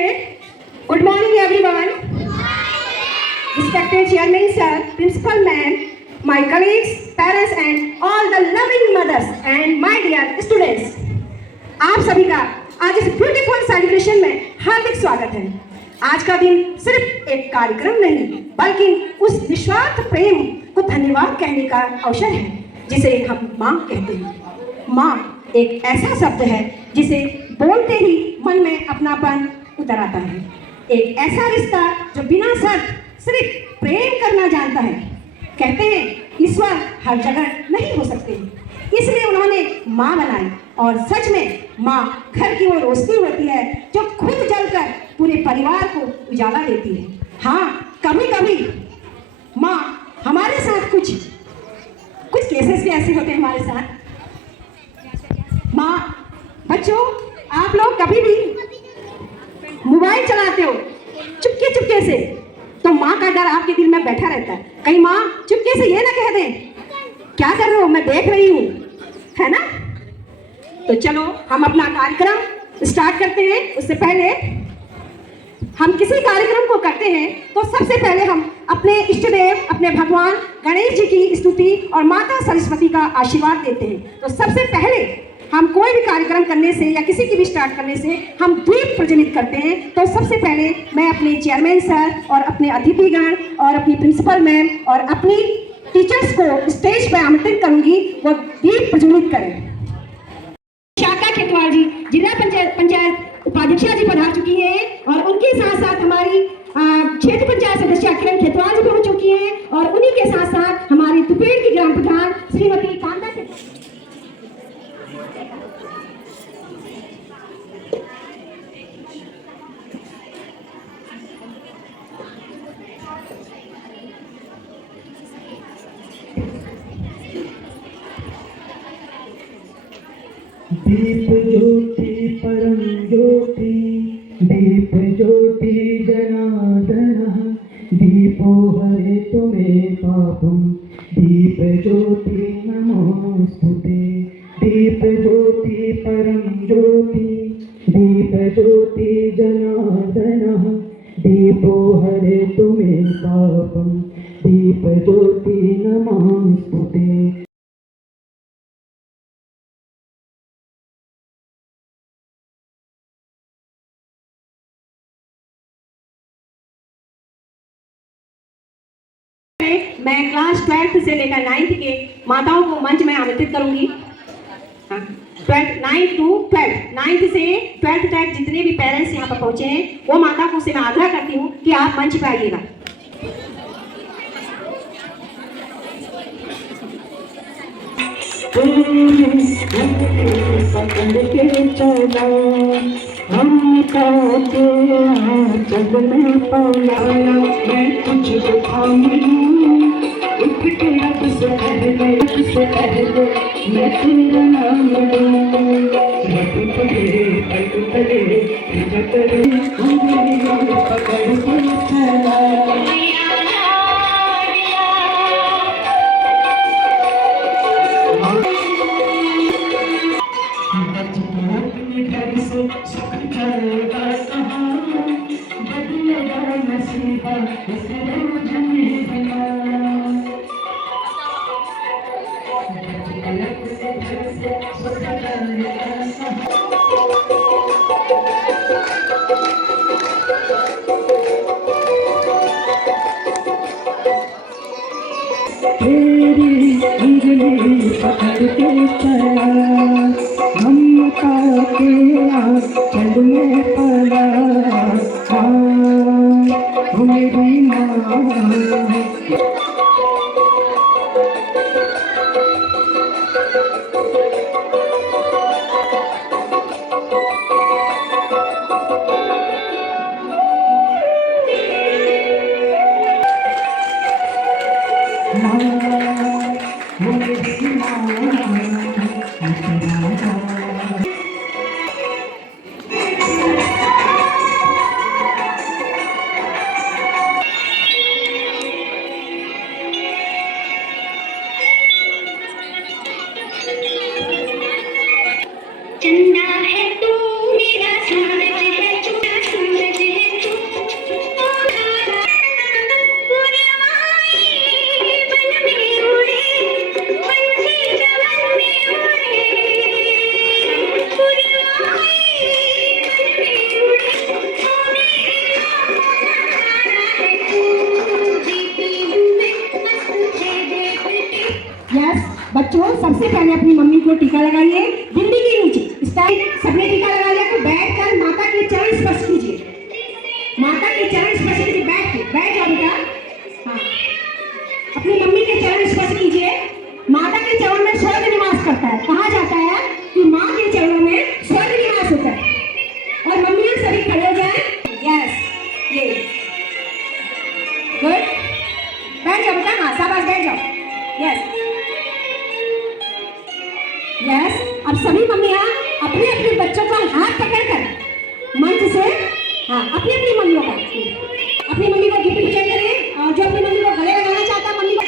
हैं। Good morning everyone, respected chairman sir, principal ma'am, my colleagues, parents and all the loving mothers and my dear students, आप सभी का आज इस beautiful celebration में हार्दिक स्वागत है। आज का दिन सिर्फ एक कार्यक्रम नहीं बल्कि उस निस्वार्थ प्रेम को धन्यवाद कहने का अवसर है जिसे हम माँ कहते हैं। माँ एक ऐसा शब्द है जिसे बोलते ही मन में अपनापन उतर आता है। एक ऐसा रिश्ता जो बिना शर्त सिर्फ प्रेम करना जानता है। कहते हैं ईश्वर हर जगह नहीं हो सकते, इसलिए उन्होंने माँ बनाई। और सच में माँ घर की वो रोशनी होती है जो खुद जलकर पूरे परिवार को उजाला देती है। हाँ, कभी कभी माँ हमारे साथ कुछ केसेस भी ऐसे होते हैं हमारे साथ। माँ, बच्चों, आप लोग कभी भी मोबाइल चलाते हो चुपके चुपके से, तो माँ का डर आपके दिल में बैठा रहता है। कहीं माँ चुपके से ये ना कह दे क्या कर रहे हो, मैं देख रही हूँ, है ना। तो चलो हम अपना कार्यक्रम स्टार्ट करते हैं। उससे पहले हम किसी कार्यक्रम को करते हैं तो सबसे पहले हम अपने इष्ट देव, अपने भगवान गणेश जी की स्तुति और माता सरस्वती का आशीर्वाद देते हैं। तो सबसे पहले हम कोई भी कार्यक्रम करने से या किसी की भी स्टार्ट करने से हम दीप प्रज्वलित करते हैं। तो सबसे पहले मैं अपने चेयरमैन सर और अपने अतिथिगण और अपनी प्रिंसिपल मैम और अपनी टीचर्स को स्टेज पर आमंत्रित करूंगी, वो दीप प्रज्वलित करें। शाखा खेतवाल जी, जिला पंचायत उपाध्यक्षा जी पधार चुकी हैं और उनके साथ साथ हमारी क्षेत्र पंचायत सदस्य किरण खेतवाल जी पहुंच चुकी हैं और उन्हीं के साथ साथ हमारी तुपेड़ की ग्राम प्रधान श्रीमती कांता दीप ज्योति परम ज्योति, दीप ज्योति जनार्दन, दीपो हरे तुमे पापम, दीप ज्योति नमोस्तुते। दीप ज्योति परम ज्योति, दीप ज्योति जनार्दन, दीपो हरे तुमे पापम, दीप ज्योति नमोस्तुते। मैं क्लास 12 से लेकर 9th के माताओं को मंच में आमंत्रित करूंगी। 9th to 12, 9th से 12th तक जितने भी पेरेंट्स यहाँ पर पहुंचे हैं वो माता को से मैं आग्रह करती हूँ कि आप मंच पे आइएगा। पकड़ के चला हम काटे जग में पलाया, मैं तुझको थामी उठ के अब से पहले मैं तेरा नाम लूंगा। रब तले पग तले जगरे पकड़ के चला। घर से सुख जाएगा कहाँ, बदलेगा नसीबा इस रोज में बना। घर से सुख जाएगा तेरी उंगली पकड़ के चला, हम काके चल में पड़ा। हाँ मेरी माँ चंदा है तू मेरा सूरज है, चूड़ा सूरज बच्चों सबसे पहले अपनी मम्मी को टीका लगाइए बिंदी के नीचे। स्टाइल सबने टीका लगा लिया तो बैठकर माता के चरण स्पर्श कीजिए। माता के चरण स्पर्श कीजिए, बैठ जाओ बेटा। हाँ, अपनी मम्मी के चरण स्पर्श कीजिए। माता के चरण में स्वर्ग निवास करता है। कहा जाता है कि माँ के चरणों में स्वर्ग निवास होता है। और मम्मियाँ सभी खड़े हो जाएं। यस, ये गुड। बैठ जाओ बेटा। हाँ शाबाश, बैठ जाओ। Yes yes. अब सभी मम्मियाँ अपने अपने बच्चों का हाथ पकड़कर मंच से हाँ अपनी अपनी मम्मियों का अपनी मम्मी को गिफ्ट प्रेजेंट करें। और जो अपनी मम्मी को गले लगाना चाहता है मम्मी को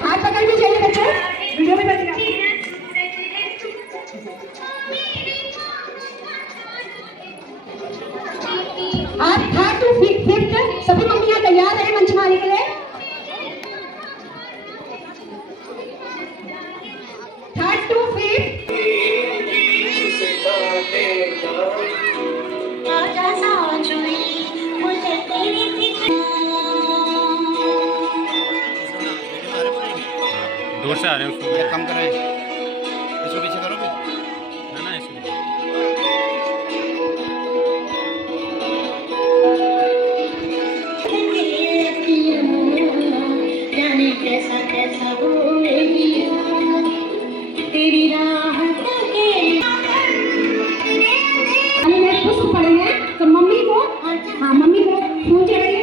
हाथ पकड़ के चलिए बच्चों। वीडियो में बता आप थर्ड टू फिफ्थ सभी मम्मियाँ तैयार हैं मंच में आने के लिए। थर्ड टू फिफ्थ दूर से आ रहे हैं उसको कम करें, इसको पीछे करो फिर। ना इसमें जाने कैसा कैसा हो रही हूँ तेरी राह में पुष्प पड़े हैं तो मम्मी को हाँ मम्मी को फूल चढ़ाइए।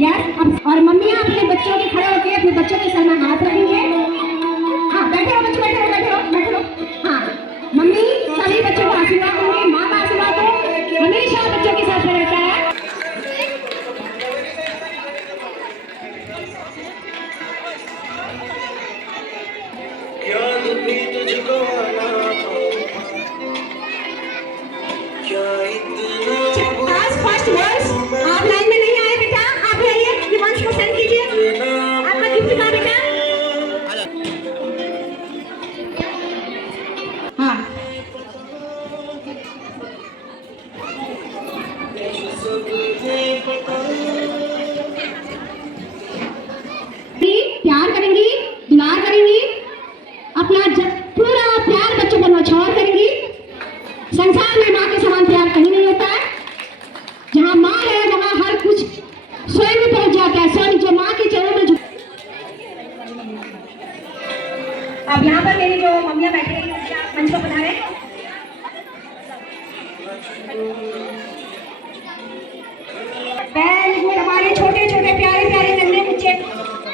यस। अब और मम्मियाँ अपने बच्चों के खड़े होकर अपने बच्चों के सर में हाथ रखेंगे। हाँ बैठे हो बच्चों, बैठे हो। हाँ मम्मी सभी बच्चों को आशीर्वाद देंगे। माँ का आशीर्वाद तो हमेशा बच्चों के साथ रहता है। आज फर्स्ट वर्स आप लाइन में नहीं आए बेटा, आप भी आइए। ये वंश को सेंड कीजिए। आपका गिफ्ट कहाँ बेटा? हाँ प्यार करेंगी, दुलार करेंगी, अपना पूरा प्यार बच्चों पर न्यौछावर करेंगी। संसार में माँ के समान प्यार कहीं नहीं होता है। जहाँ माँ है वहाँ हर कुछ स्वयं में पहुँच जाता है। स्वयं जो माँ के चरणों में अब यहाँ पर मेरी जो मम्मियाँ बैठी हैं मंच पर पधारे। Very good. हमारे छोटे छोटे प्यारे प्यारे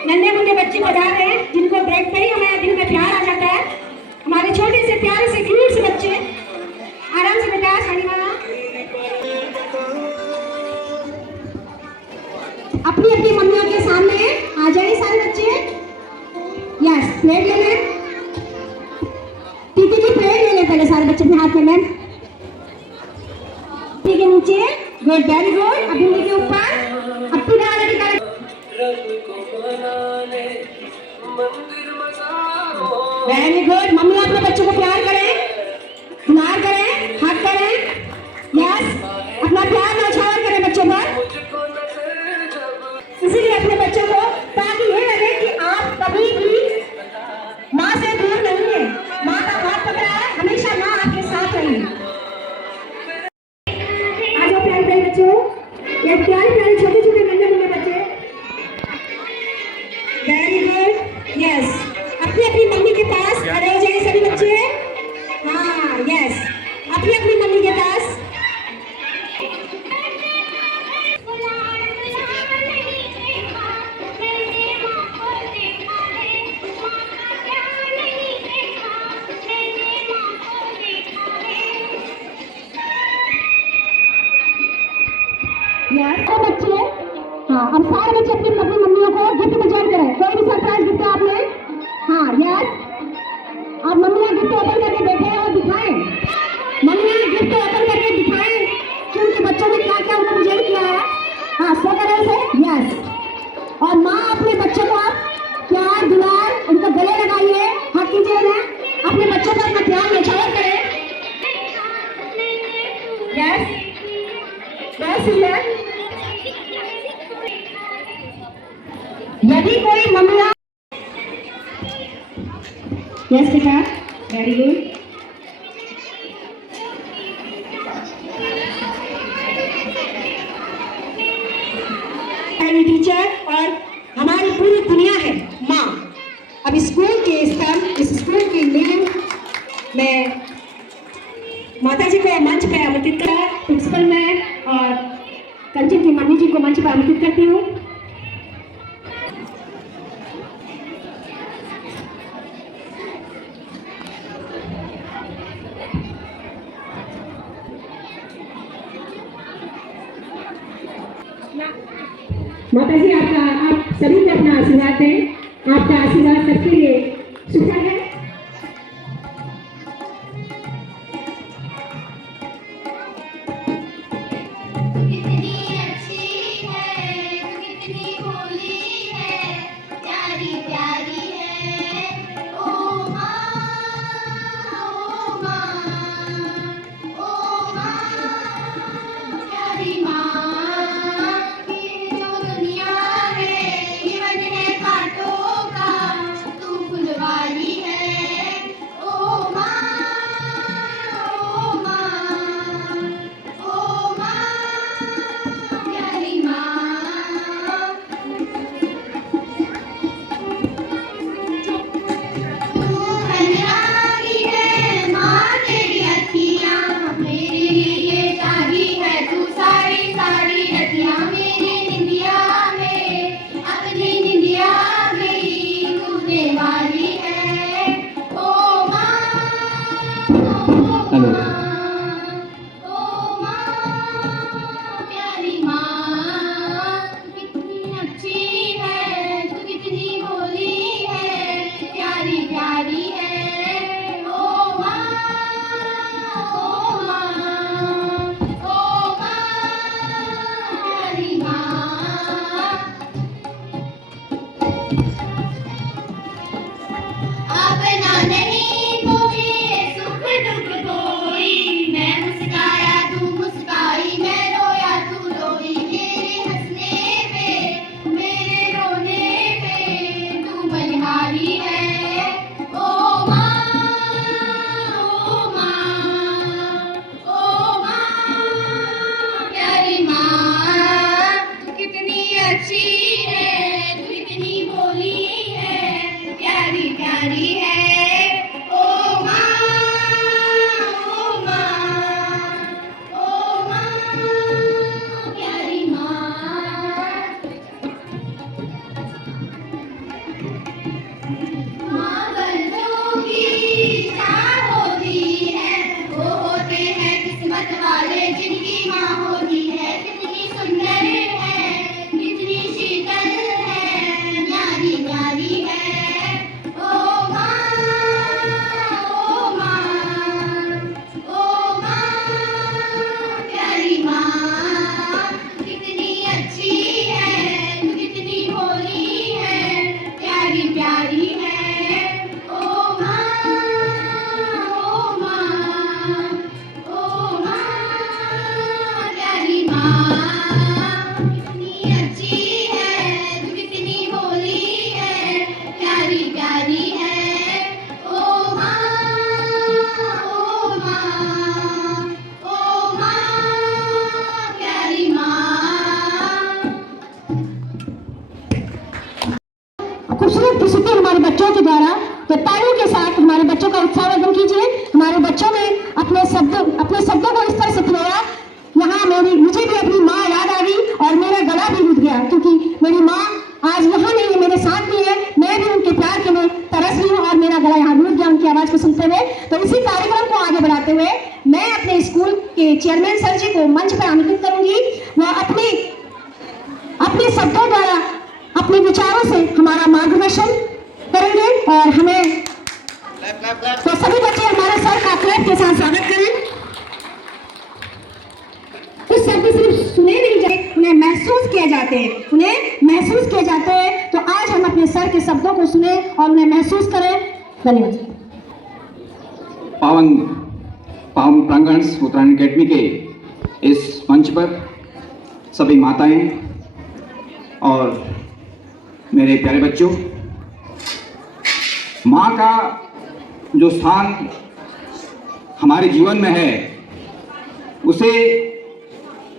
नन्हे मुन्ने बच्चे पधार रहे हैं जिनको देखते ही हमें दिल में प्यार आ जाता है। हमारे छोटे से प्यारे से क्यूट से बच्चे आराम से बेटा साड़ी वाला अपनी अपनी मम्मियों के सामने आ जाए सारे बच्चे। यस, प्लेट ले लें। टीके की प्लेट ले लें पहले सारे बच्चे अपने हाथ में। मैम टीके के नीचे, गुड, वेरी गुड। अब भिंडी के ऊपर अब पूरा वाला टीका। Very good. मम्मी अपने बच्चों को प्यार करें, दुलार करें, हक करें। यस, अपना प्यार न्यौछावर करें बच्चों पर। इसीलिए अपने बच्चों को ताकि ये लगे कि आप कभी भी माँ से दूर नहीं है। माँ का हाथ पकड़ा है, हमेशा माँ आपके साथ रहेगी। आ जाओ प्यारे प्यारे बच्चों, ये प्यारे प्यारे छोटे छोटे नन्हे मुन्ने बच्चे। Very good. यस, अपनी अपनी मम्मी के पास खड़े हो जाएंगे सभी बच्चे। हाँ यस, अपनी अपनी मम्मी के पास। यस, तो बच्चे हाँ अब सारे बच्चे अपनी अपनी मम्मियों को गिफ्ट प्रेजेंट करें। कोई भी सरप्राइज गिफ्ट है आपने? हाँ यस। अब यस बेटा, वेरी गुड। टीचर और हमारी पूरी दुनिया है माँ। अब स्कूल के स्तर, इस स्कूल की नींव में माता जी को मंच पर आमंत्रित करा। प्रिंसिपल मैम और कंचन की मम्मी जी को मंच पर आमंत्रित करती हूँ। माता जी आप सभी को अपना आशीर्वाद दें। आपका आशीर्वाद सबके लिए सुखद है। कितनी अच्छी है, कितनी भोली है, प्यारी प्यारी है। ओ माँ, ओ माँ, ओ माँ, प्यारी माँ। ये जो दुनिया है, ये वन है कांटों का, तू फुलवारी है। ओ माँ, ओ माँ, ओ माँ, प्यारी माँ। तू हरियाली है माँ, तेरी अखियाँ मेरे लिए जागी है। तू सारी सारी रतियाँ मेरी निंदिया में, अपनी निंदिया मेरी तूने वाली है। ओ माँ, हेलो। ओ माँ, प्यारी माँ। तू कितनी अच्छी है, तू कितनी भोली है, प्यारी प्यारी है। ओ माँ, ओ माँ, ओ माँ, प्यारी माँ। अपना नहीं मुझे सुख दुख कोई, मैं मुस्काया तू मुस्काई, मैं रोया तू रोई। मेरे हंसने पे, मेरे रोने पे तू बलिहारी है। ओ माँ, ओ माँ, ओ माँ, प्यारी माँ। तू कितनी अच्छी है, तू कितनी भोली है, प्यारी प्यारी है। ओ माँ, ओ माँ, ओ माँ, प्यारी माँ। माँ बंदों की जान होती है, वो होते हैं किस्मत वाले जिनकी माँ होती है। कितनी सुंदर है, कितनी शीतल है, न्यारी न्यारी है। ओ माँ, ओ माँ, ओ माँ, प्यारी माँ। कितनी अच्छी है, तू कितनी भोली है, प्यारी प्यारी है। ओ माँ, ओ माँ, ओ माँ, प्यारी माँ। कितनी अच्छी है, तू कितनी भोली है, प्यारी प्यारी है। ओ माँ, ओ माँ, ओ माँ, प्यारी माँ। खूबसूरत प्रस्तुति हमारे बच्चों के द्वारा, तो तालियों के साथ हमारे बच्चों का उत्साहवर्धन कीजिए। हमारे बच्चों ने अपने शब्दों को इस तरह से फुलाया, यहाँ मुझे भी अपनी माँ याद आ गई और मेरा गला भी रुक गया, क्योंकि मेरी माँ आज यहाँ नहीं है, मेरे साथ भी है। मैं भी उनके प्यार के लिए तरस रही हूँ और मेरा गला यहाँ रुक गया उनकी आवाज को सुनते हुए। तो इसी कार्यक्रम को आगे बढ़ाते हुए मैं अपने स्कूल के चेयरमैन सर जी को मंच पर आमंत्रित करूंगी। वह अपने शब्दों द्वारा, अपने विचारों से हमारा मार्गदर्शन करेंगे और हमें, तो सभी बच्चे हमारे सर का क्लैप के साथ स्वागत करें। कुछ शब्द सिर्फ सुने नहीं जाते, उन्हें महसूस किए जाते हैं, उन्हें महसूस किए जाते हैं। तो आज हम अपने सर के शब्दों को सुने और उन्हें महसूस करें। धन्यवाद। पावन प्रांगण उत्तरायण अकेडमी के इस मंच पर सभी माताएं और मेरे प्यारे बच्चों, माँ का जो स्थान हमारे जीवन में है उसे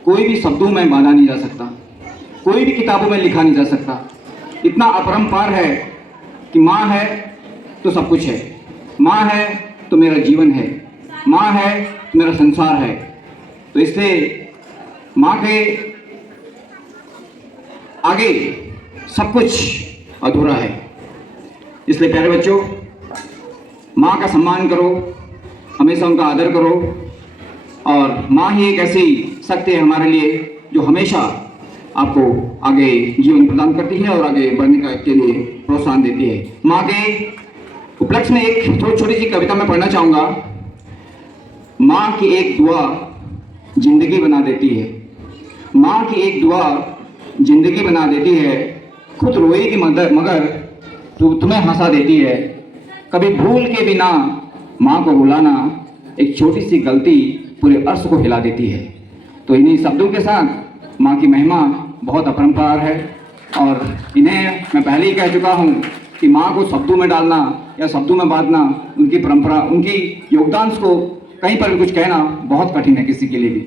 कोई भी शब्दों में बांधा नहीं जा सकता, कोई भी किताबों में लिखा नहीं जा सकता। इतना अपरंपार है कि माँ है तो सब कुछ है, माँ है तो मेरा जीवन है, माँ है तो मेरा संसार है। तो इससे माँ के आगे सब कुछ अधूरा है। इसलिए प्यारे बच्चों, माँ का सम्मान करो, हमेशा उनका आदर करो। और माँ ही एक ऐसी शक्ति है हमारे लिए जो हमेशा आपको आगे जीवन प्रदान करती है और आगे बढ़ने के लिए प्रोत्साहन देती है। माँ के उपलक्ष्य में एक छोटी सी कविता मैं पढ़ना चाहूँगा। माँ की एक दुआ जिंदगी बना देती है, माँ की एक दुआ जिंदगी बना देती है। खुद रोएगी मगर तुम्हें हंसा देती है। कभी भूल के बिना माँ को रुलाना, एक छोटी सी गलती पूरे अर्श को हिला देती है। तो इन्हीं शब्दों के साथ माँ की महिमा बहुत अपरंपार है और इन्हें मैं पहले ही कह चुका हूँ कि माँ को शब्दों में डालना या शब्दों में बांधना, उनकी परंपरा, उनकी योगदान को कहीं पर भी कुछ कहना बहुत कठिन है किसी के लिए भी।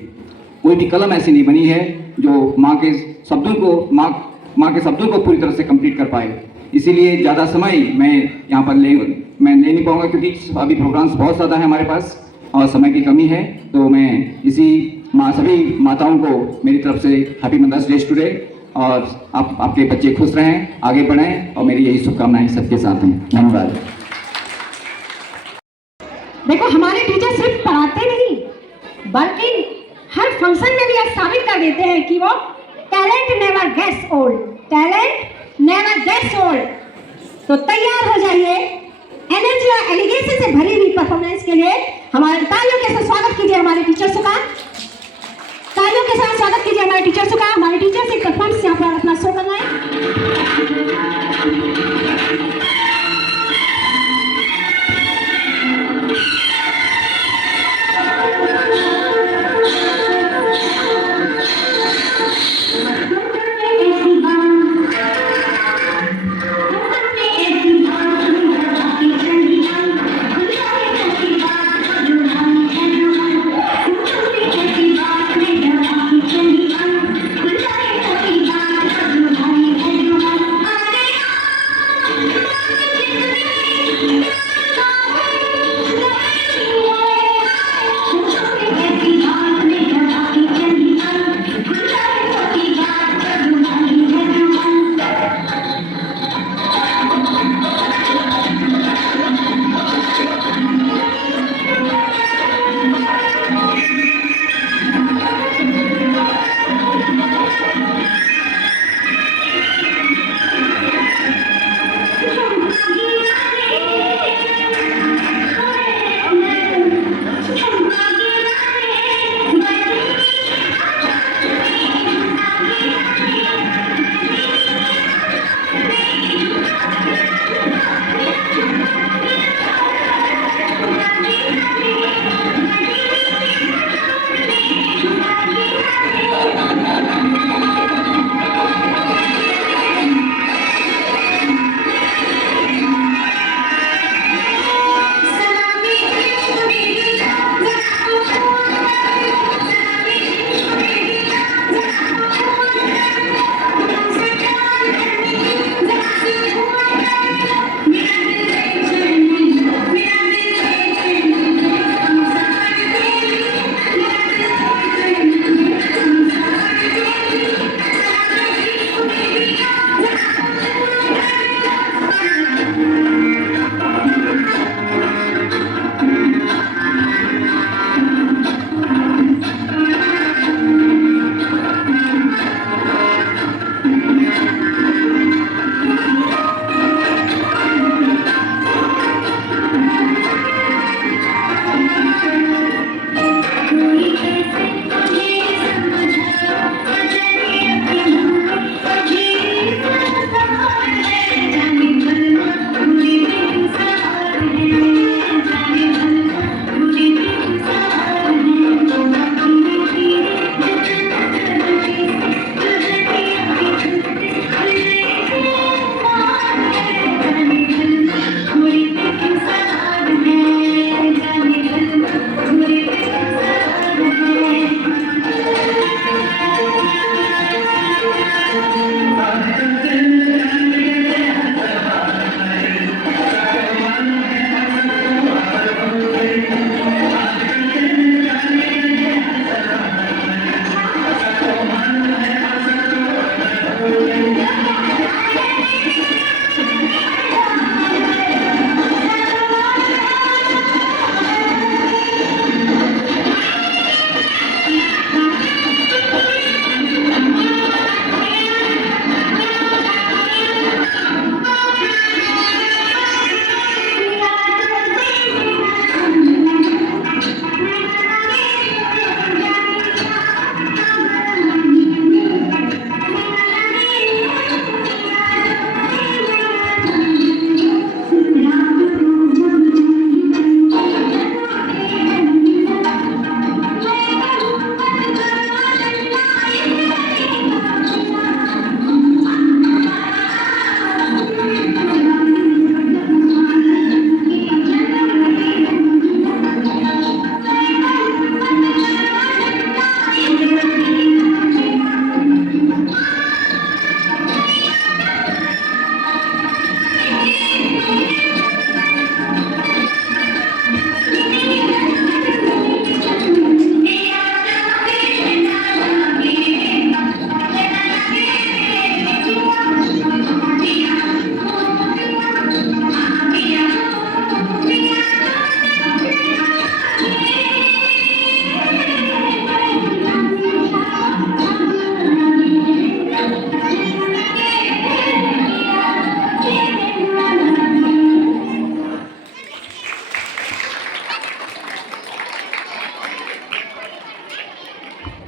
कोई भी कलम ऐसी नहीं बनी है जो माँ के शब्दों को पूरी तरह से कंप्लीट कर पाए। इसीलिए ज़्यादा समय मैं यहाँ पर ले नहीं पाऊँगा क्योंकि अभी प्रोग्राम्स बहुत ज़्यादा है हमारे पास और समय की कमी है। तो मैं इसी सभी माताओं को मेरी तरफ से हैप्पी मदर्स डे टुडे और आपके बच्चे खुश रहें, आगे बढ़ें और मेरी यही शुभकामनाएं सबके साथ हैं। धन्यवाद। देखो, हमारे टीचर सिर्फ पढ़ाते नहीं बल्कि हर फंक्शन में भी यह साबित कर देते हैं कि वो talent never gets old, talent never gets old. तो तैयार हो जाइए एनर्जी और एलिगेंस से भरी हुई परफॉर्मेंस के लिए। हमारे तालियों के साथ स्वागत कीजिए हमारे टीचर्स का, तालियों के साथ स्वागत कीजिए हमारे टीचर्स का। हमारे टीचर्स एक परफॉर्मेंस यहाँ पर अपना शो बनाए।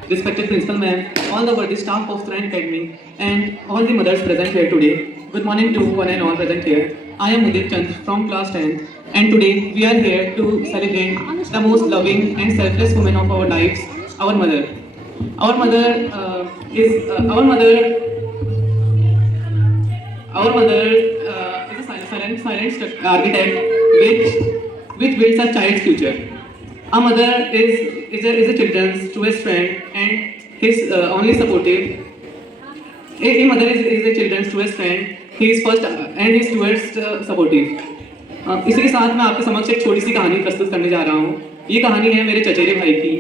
respected principal ma'am, all the worthy staff of Trent Academy, and all the mothers present here today. Good morning to one and all present here. I am Udit Chand from class 10, and today we are here to celebrate the most loving and selfless woman of our lives, our mother. Our mother is a silent architect which builds a child's future. A mother is a children's truest friend and his only supportive. A mother is a children's truest friend. He is first and his truest supportive. इसी के साथ मैं आपके समक्ष एक छोटी सी कहानी प्रस्तुत करने जा रहा हूँ. ये कहानी है मेरे चचेरे भाई की.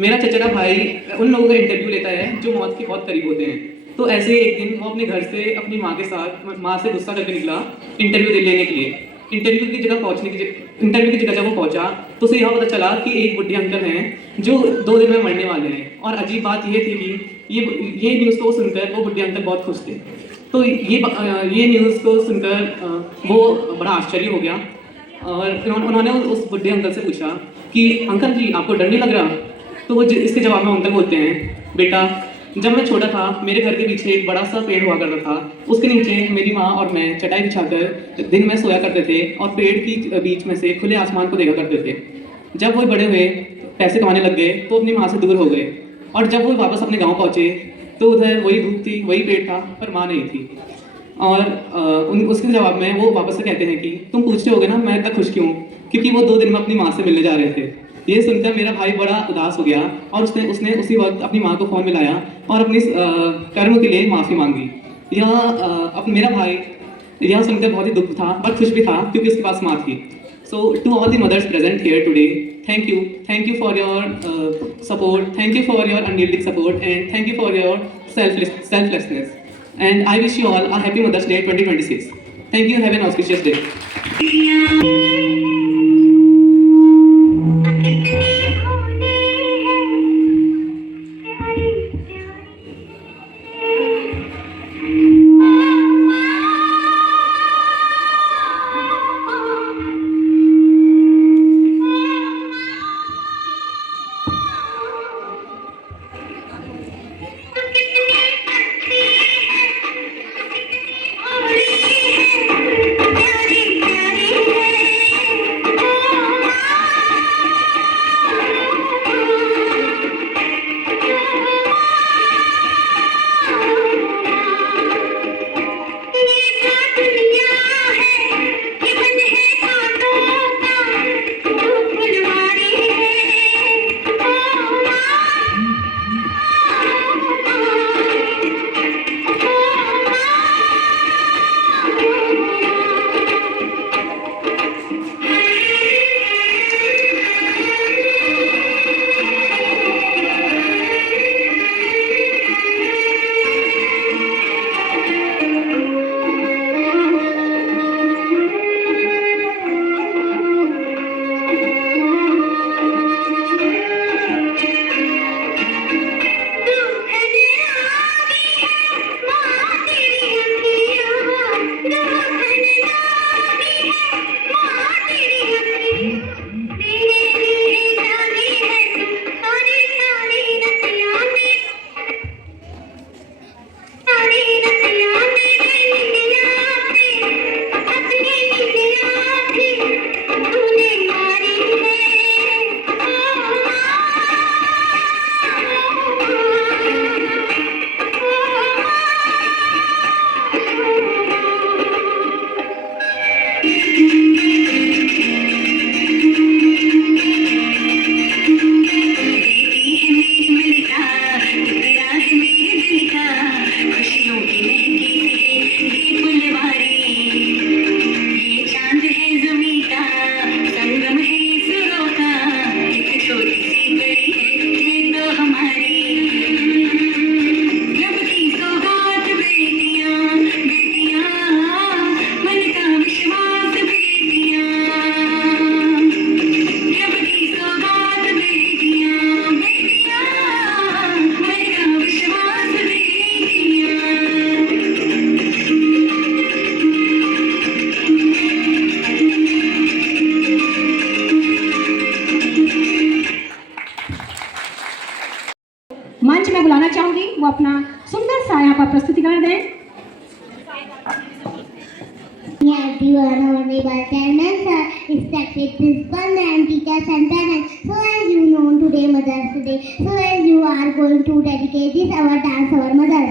मेरा चचेरा भाई उन लोगों का इंटरव्यू लेता है जो मौत के बहुत करीब होते हैं. तो ऐसे ही एक दिन वो अपने घर से अपनी माँ के साथ माँ से गुस्सा करके निकला इंटरव्यू लेने के लिए. इंटरव्यू की जगह जब वो पहुंचा तो उसे यह पता चला कि एक बुढ़े अंकल हैं जो 2 दिन में मरने वाले हैं. और अजीब बात यह थी कि ये न्यूज़ को सुनकर वो बुढ़े अंकल बहुत खुश थे. तो ये न्यूज़ को सुनकर वो बड़ा आश्चर्य हो गया और उन्होंने उस बुढ़े अंकल से पूछा कि अंकल जी आपको डर नहीं लग रहा. तो वो इसके जवाब में अंकल बोलते हैं, बेटा जब मैं छोटा था मेरे घर के पीछे एक बड़ा सा पेड़ हुआ करता था. उसके नीचे मेरी माँ और मैं चटाई बिछाकर दिन में सोया करते थे और पेड़ की बीच में से खुले आसमान को देखा करते थे. जब वो बड़े हुए पैसे कमाने लग गए तो अपनी माँ से दूर हो गए और जब वो वापस अपने गाँव पहुँचे तो उधर वही धूप थी, वही पेड़ था, पर माँ नहीं थी. और उसके जवाब में वो वापस से कहते हैं कि तुम पूछते होगे ना मैं इतना खुश क्यों, क्योंकि वो 2 दिन में अपनी माँ से मिलने जा रहे थे. ये सुनकर मेरा भाई बड़ा उदास हो गया और उसने उसी वक्त अपनी माँ को फ़ोन मिलाया और अपनी कर्म के लिए माफ़ी मांगी. मेरा भाई यह सुनकर बहुत ही दुख था पर खुश भी था क्योंकि उसके पास माँ थी. So to all the mothers present here today, thank you for your support, thank you for your unyielding support, and thank you for your selflessness. And I wish you all a happy Mother's Day 2026. Thank you. Have an auspicious day. प्यारी प्यारी है वो अपना सुंदर सा यहाँ पर प्रस्तुतिकरण दें। Everyone, only by chairman sir, respected principal and teachers and parents. So as you know, today Mother's Day. So as you are going to dedicate this our dance our mother.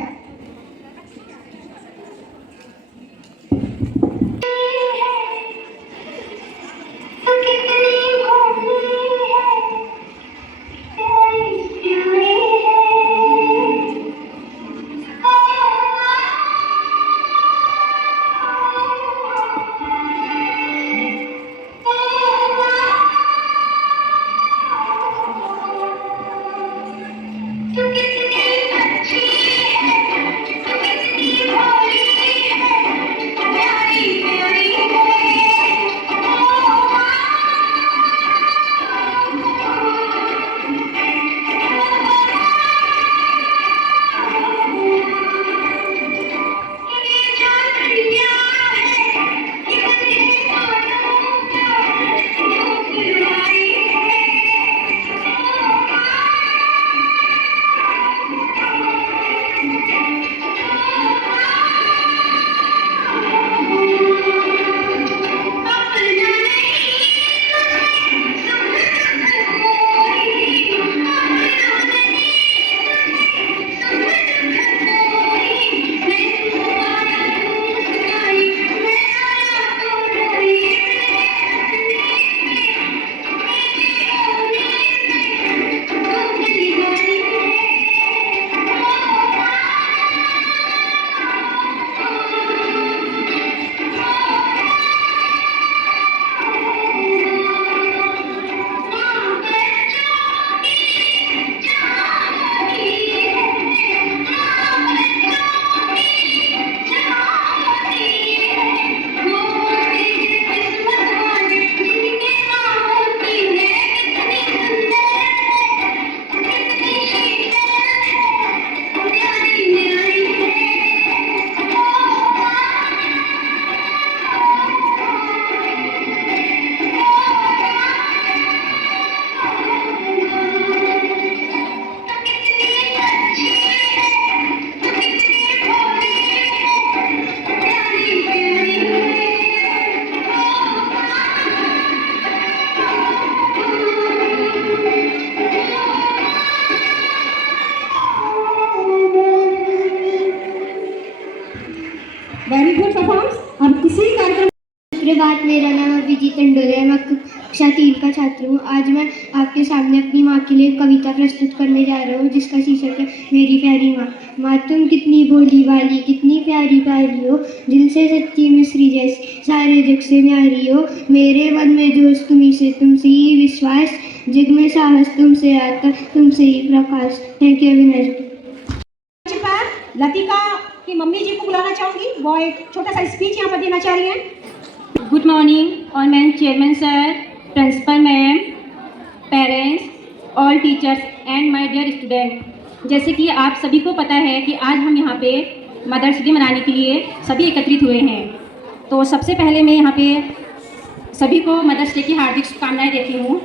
Very good performance. अब इसी कार्यक्रम सुप्रभात, मेरा नाम अभिजीत टंडोले है। मैं कक्षा 3 का छात्र हूँ। आज मैं आपके सामने अपनी माँ के लिए कविता प्रस्तुत करने जा रहा हूँ, जिसका शीर्षक है मेरी प्यारी माँ। माँ तुम कितनी भोली भाली, कितनी प्यारी प्यारी हो, दिल से सच्ची मिश्री जैसी, सारे जग से न्यारी हो। मेरे मन में जोश तुम्ही से, तुमसे ही विश्वास, जग में साहस तुमसे आता, तुमसे ही प्रकाश। Thank you Avinash. लतिका की मम्मी जी को बुलाना चाहूंगी, वो एक छोटा सा स्पीच यहाँ पर देना चाह रही हैं। Good morning all ma'am, chairman sir, principal ma'am, parents, all teachers and my dear student. जैसे कि आप सभी को पता है कि आज हम यहाँ पे मदर्स डे मनाने के लिए सभी एकत्रित हुए हैं। तो सबसे पहले मैं यहाँ पे सभी को मदर्स डे की हार्दिक शुभकामनाएं देती हूँ।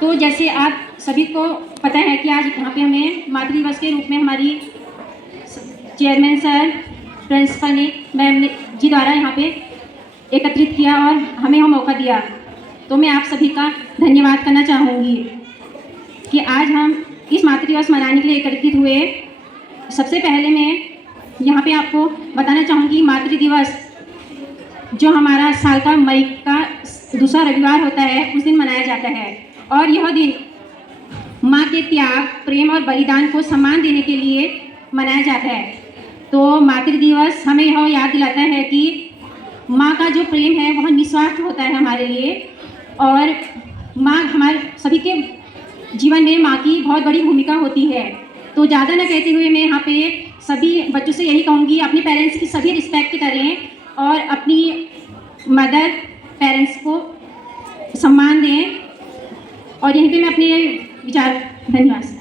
तो जैसे आप सभी को पता है कि आज यहाँ पे हमें मातृ दिवस के रूप में हमारी चेयरमैन सर, प्रिंसिपल ने मैम जी द्वारा यहाँ पे एकत्रित किया और हमें यह मौका दिया। तो मैं आप सभी का धन्यवाद करना चाहूँगी कि आज हम इस मातृ दिवस मनाने के लिए एकत्रित हुए। सबसे पहले मैं यहाँ पे आपको बताना चाहूँगी, मातृ दिवस जो हमारा साल का मई का दूसरा रविवार होता है, उस दिन मनाया जाता है। और यह दिन माँ के त्याग, प्रेम और बलिदान को सम्मान देने के लिए मनाया जाता है। तो मातृ दिवस हमें यह याद दिलाता है कि माँ का जो प्रेम है वह निस्वार्थ होता है हमारे लिए, और माँ हमारे सभी के जीवन में माँ की बहुत बड़ी भूमिका होती है। तो ज़्यादा न कहते हुए मैं यहाँ पे सभी बच्चों से यही कहूँगी, अपने पेरेंट्स की सभी रिस्पेक्ट करें और अपनी मदर पेरेंट्स को सम्मान दें। और यहीं पे मैं अपने विचार, धन्यवाद।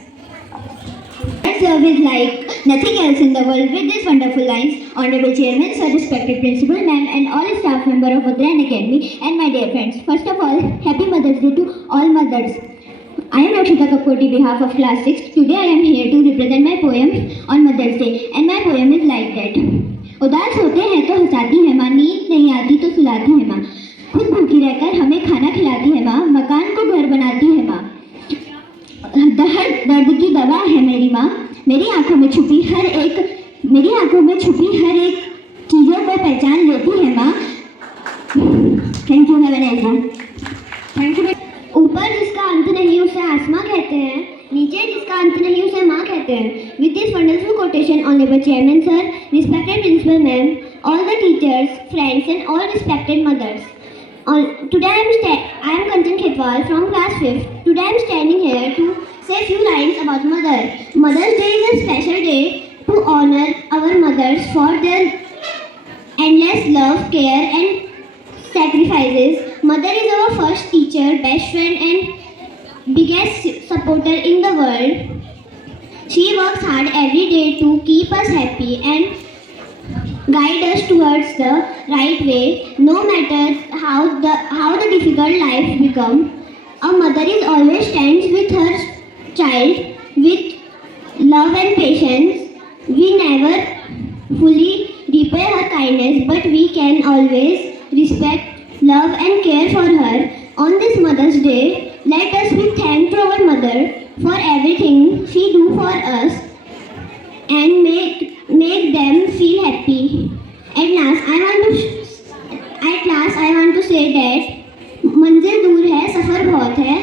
Service like nothing else in the world. With these wonderful lines, Honorable Chairman, Sir, respected Principal Ma'am, and all staff member of Uttarayan Academy, and my dear friends. First of all, Happy Mother's Day to all mothers. I am Akshita Kapkoti, behalf of class 6. Today I am here to represent my poem on Mother's Day, and my poem is like that. उदास होते हैं तो हंसाती है माँ, नींद नहीं आती तो सुलाती है माँ, खुद भूखी रहकर हमें खाना खिलाती है माँ, मकान को घर बनाती है माँ, हर दर्द की दवा है मेरी माँ, मेरी आंखों में छुपी हर एक चीज़ों को पहचान लेती है माँ. Thank you. Have a nice day. Thank you. ऊपर जिसका अंत नहीं उसे आसमां कहते हैं, नीचे जिसका अंत नहीं उसे माँ कहते हैं. With this wonderful quotation, honorable chairman sir, respected principal ma'am, all the teachers, friends and all respected mothers. Today I am Kanchan Khetwal from class 5th. Today I am standing here to say few lines about mother. Mother's Day is a special day to honor our mothers for their endless love, care and sacrifices. Mother is our first teacher, best friend and biggest supporter in the world. She works hard every day to keep us happy and guide us towards the right way, no matter how the difficult life become. A mother is always stands with her child with love and patience. We never fully repay her kindness, but we can always respect, love and care for her. On this Mother's Day, let us be thankful to our mother for everything she do for us and make them feel happy. At last, I want to say that मंजिल दूर है, सफ़र बहुत है,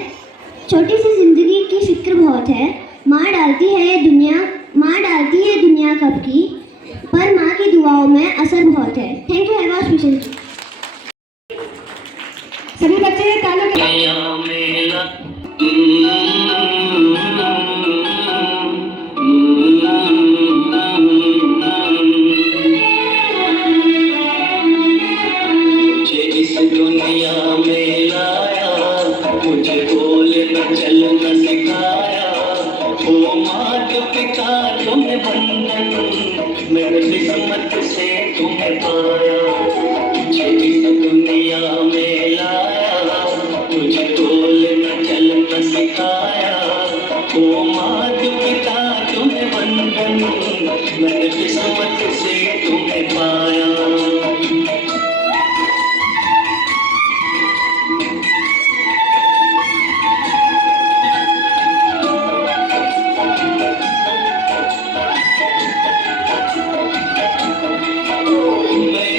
छोटी सी ज़िंदगी की फिक्र बहुत है. माँ डालती है दुनिया कब की, पर माँ की दुआओं में असर बहुत है. Thank you. Have a special. सभी बच्चे तालियों के इस दुनिया में लाया, मुझे बोलना चलना सिखाया. ओ माता पिता तुम्हें बंधन, मैंने किस्मत से तुम्हें पाया. मुझे इस दुनिया में लाया, मुझे बोलना चलना सिखाया. ओ माता पिता तुम्हें बंधन, मैंने किस्मत से तुम्हें पाया.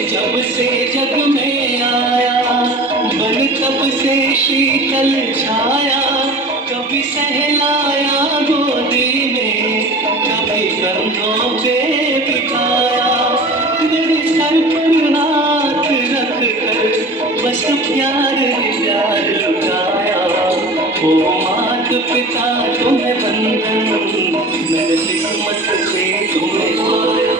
जब से जग में आया, बन तब से शीतल छाया. कभी सहलाया गोदी में, कभी कंधों पे बिठाया. मेरे सर पर हाथ रख कर बस प्यार लुटाया. ओ मात पिता तुम्हें बंधन, मैंने किस्मत से तुम्हें पाया.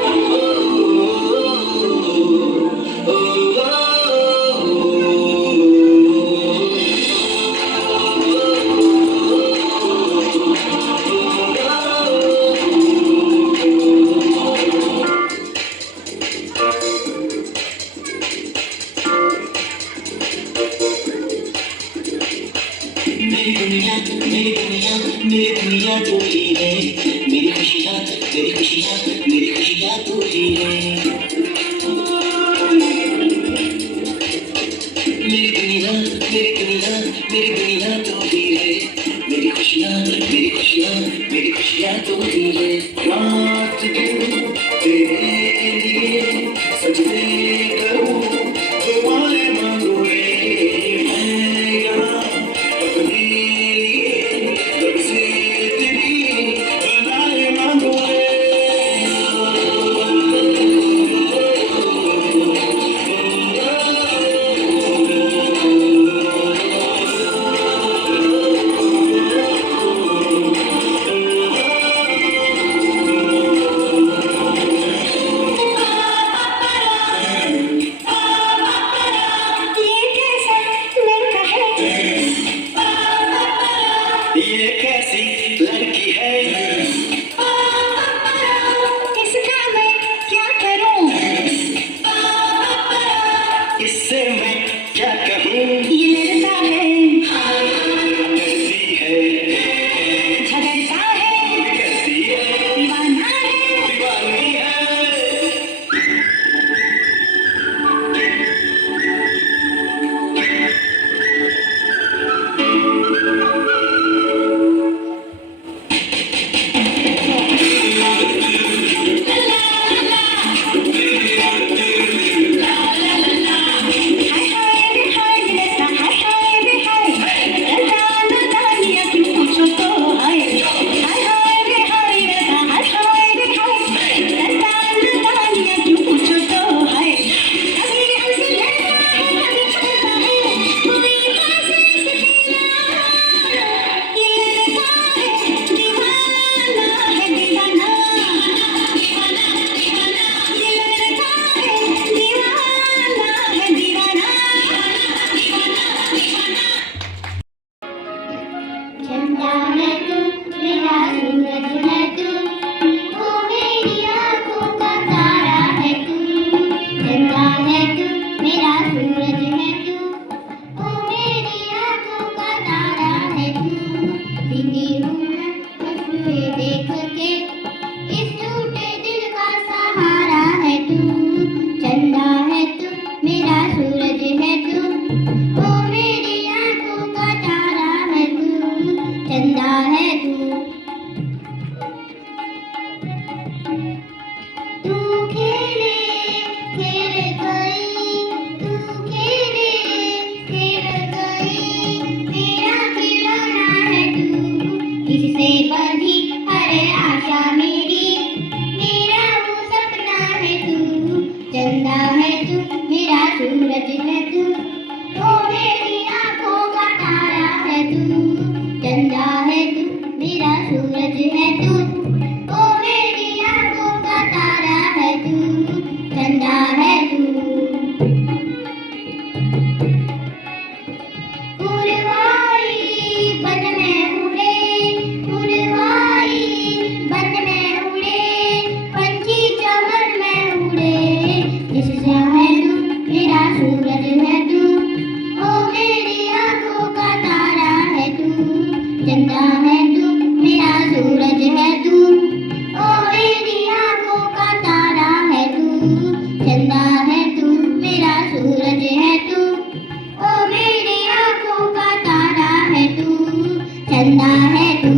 मेरी दुनिया तू ही है, मेरी खुशियाँ तू ही है. मेरी दुनिया तू ही है, मेरी खुशियाँ तू ही है. रात दिन तेरे लिए सजदे करूँ, तुम्हारे मांगू रे मैं यहाँ अपने लिए. रब से तेरी बनाए मांगू रे. है तू खेले खेल गई तू खेले खेल गई तेरा खिलौना है तू इससे बढ़ी हर आशा मेरी मेरा वो सपना है तू चंदा है तू मेरा सूरज है तू ओ मेरी आंखों का तारा है तू चंदा है तू मेरा सूरज है तू ओ मेरी आंखों का तारा है तू चंदा है तू फुलवारी बन में उड़े फुलवारी बन में उड़े पंछी चमन में उड़े जिससे है तू मेरा सूरज है तू ओ मेरी आंखों का तारा है तू चंदा है तू मेरा सूरज है तू ओ मेरी आंखों का तारा है तू चंदा है तू मेरा सूरज है तू ओ मेरी आंखों का तारा है तू चंदा है तू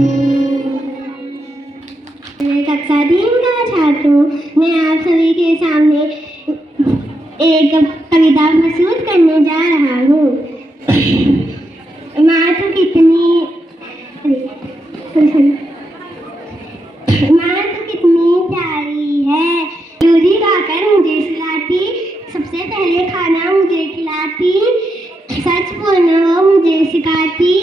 मैं कक्षा 3 का छात्र हूँ मैं आप सभी के सामने एक कविता प्रस्तुत करने जा रहा हूँ माँ तो कितनी प्यारी है दूधी खाकर मुझे सुलाती सबसे पहले खाना मुझे खिलाती सच बोलना वो मुझे सिखाती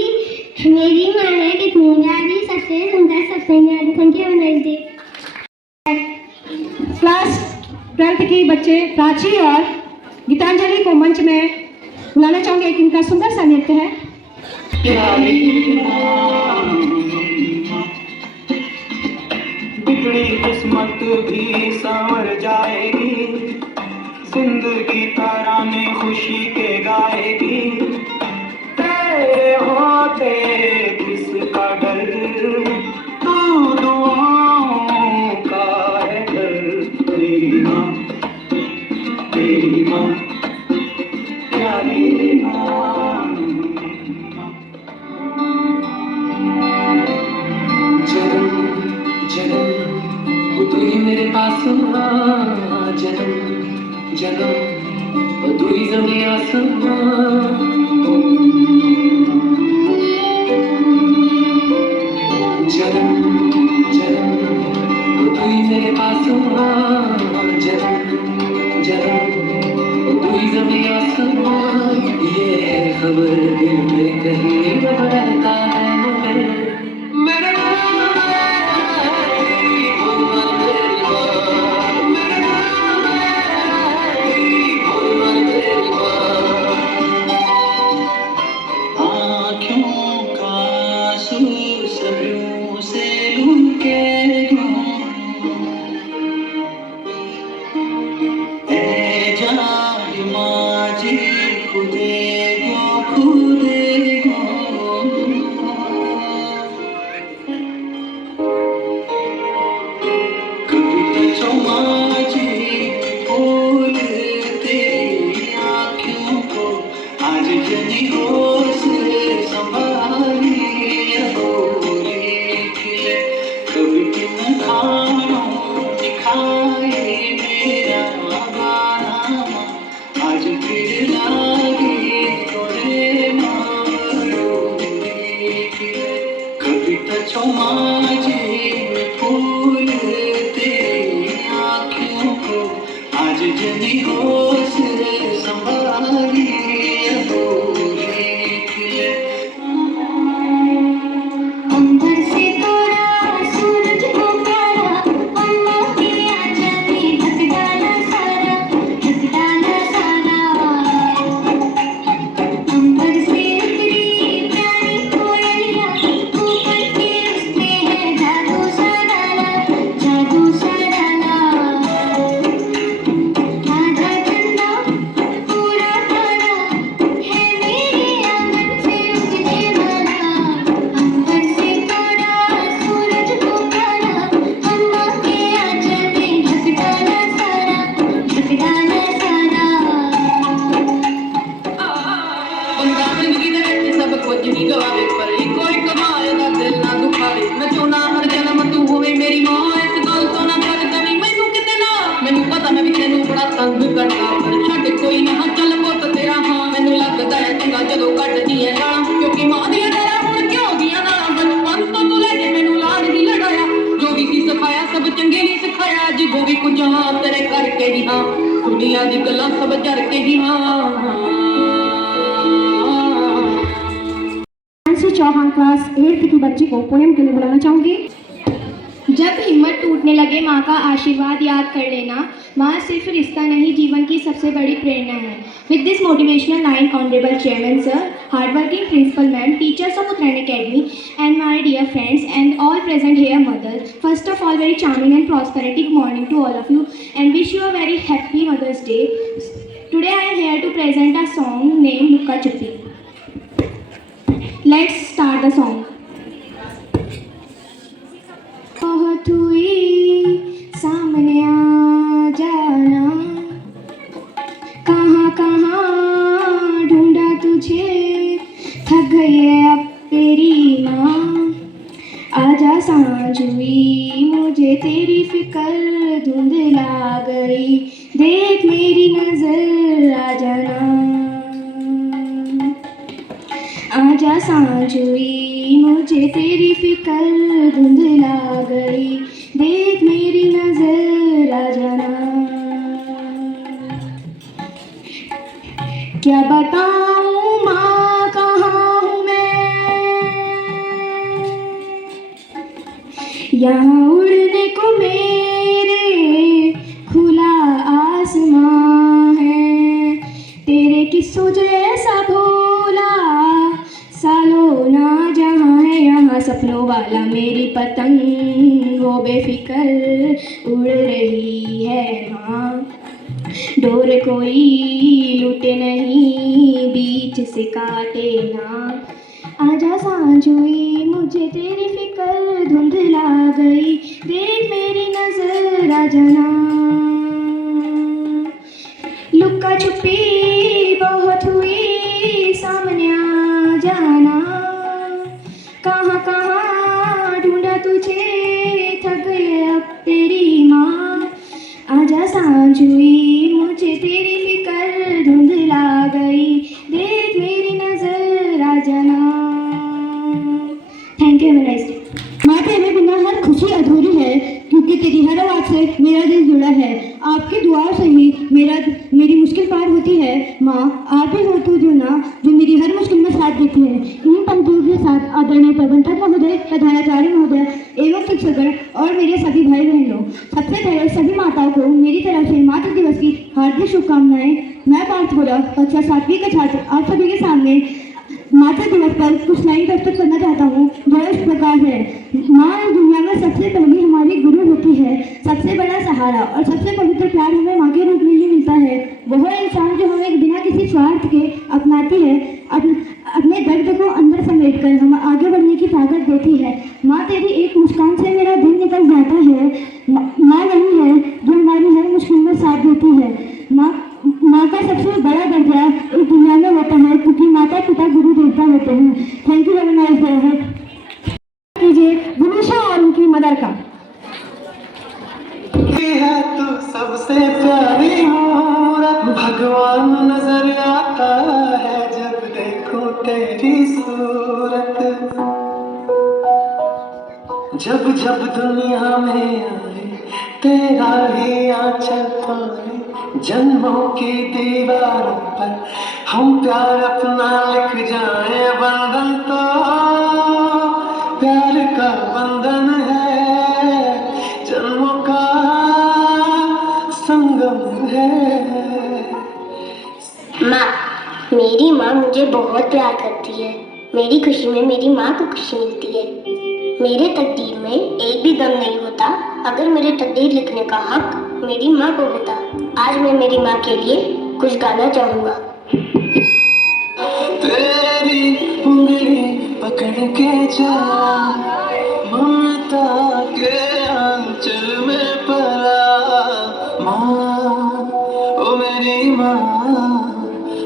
मेरी माँ है कितनी प्यारी सबसे सुंदर सबसे न्यारी थैंक यू नजदीक क्लास 12th की बच्चे प्राची और गीतांजलि को मंच में बुलाना चाहूंगे। एक इनका सुंदर सा नृत्य है। बिगड़ी किस्मत भी संवर जाएगी जिंदगी तराने खुशी के गाएगी तेरे होते किसका डर तू दुआओं का है घर तेरी माँ प्यारी माँ जन्म वो तू ही मेरे पास जन्म वो तू ही ज़मीं आसमां जन्म वो तू ही मेरे पास जन्म वो तू ही ज़मीं आसमां ये खबर दिल में कहीं रहता है मेरे आज जनी हो से संभाली मानसी चौहान क्लास 8th की बच्ची को पोएम के लिए बुलाना चाहूंगी। जब हिम्मत टूटने लगे माँ का आशीर्वाद याद कर लेना। माँ सिर्फ रिश्ता नहीं, जीवन की सबसे बड़ी प्रेरणा है। With this motivational line, honourable chairman sir, hardworking principal ma'am, teachers of Uttarayan academy, and my dear friends and all present here mothers, first of all very charming and prosperity morning to all of you and wish you a very happy Mother's Day. Today I am here to present a song named Lukka Chuppi. Let's start the song. बहुत हुई सामने आ जाना, कहाँ कहाँ ढूंढा तुझे, थक गई है अब तेरी माँ। आजा सांझ हुई मुझे तेरी फिक्र धुंधला गई, देख मेरी नजर आ जाना। आजा सांझ हुई मुझे तेरी फिक्र धुंधला गई, देख मेरी नजर आ जाना। क्या बताऊं माँ कहाँ हूँ मैं, यहाँ उड़ने को मेरे खुला आसमां है। तेरे किस्सों जैसा भोला सालों ना जहाँ है, यहाँ सपनों वाला मेरी पतंग वो बेफिक्र उड़ रही है माँ। डोर कोई लूटे नहीं, बीच से काटे ना। आजा सांझ हुई मुझे तेरी फिक्र धुंधला गई, देख मेरी नजर आ जाना। लुक्का छुपी बहुत हुई सामने आ जाना, कहाँ कहाँ ढूंढा तुझे, थक गई अब तेरी माँ। आजा सांझ हुई मुझे तेरी फिक्र धुंधला गई, देख मेरी नजर आ जाना। Thank you, have a nice day. माँ तेरे बिना हर खुशी अधूरी है, क्योंकि तेरी हर आवाज़ से मेरा दिल जुड़ा है। आपकी दुआ से ही मेरी मुश्किल पार होती है। माँ आप ही हो तो जो मेरी हर मुश्किल में साथ देती है। इन पंक्तियों के साथ आदरणीय प्रबंधक महोदय, प्रधानाचार्य महोदय एवं शिक्षकगण और मेरे सभी भाई बहनों, सबसे पहले सभी माताओं को मेरी तरफ से मातृ दिवस की हार्दिक शुभकामनाएं। मैं पार्थ बोरा, कक्षा 7वीं का छात्र, आप सभी के सामने मातृ दिवस पर कुछ लाइन प्रस्तुत करना चाहता हूँ, जो इस प्रकार है। माँ इस दुनिया में सबसे पहली हमारी गुरु होती है, सबसे बड़ा सहारा और सबसे पवित्र प्यार हमें माँ के रूप में ही मिलता है। वह इंसान जो हमें बिना किसी स्वार्थ के अपनाती है, अपने दर्द को अंदर समेट कर हमें आगे बढ़ने की ताकत देती है। माँ तेरी एक मुस्कान से मेरा दिन निकल जाता है। माँ नहीं है जो हमारी हर मुश्किल में साथ देती है। माँ का सबसे बड़ा दर्जा इस दुनिया में होता है, क्योंकि माता पिता गुरु देवता होते हैं। Thank you very much. कीजिए विनिशा और उनकी मदर का। है तू सबसे प्यारी मूरत, भगवान नजर आता है जब देखो तेरी सूरत। जब जब दुनिया में आए तेरा ही आंचल पाए, जन्मों की दीवारों पर हम प्यार अपना लिख जाए। बंधन तो प्यार का बंधन है, जन्मों का संगम है। माँ, मेरी माँ मुझे बहुत प्यार करती है। मेरी खुशी में मेरी माँ को खुशी मिलती है। मेरे तकदीर में एक भी गम नहीं होता अगर मेरे तकदीर लिखने का हक मेरी माँ को होता। आज मैं मेरी माँ के लिए कुछ गाना चाहूँगा। तेरी उंगली पकड़ के चला, ममता के आंचल में पला। माँ ओ मेरी माँ,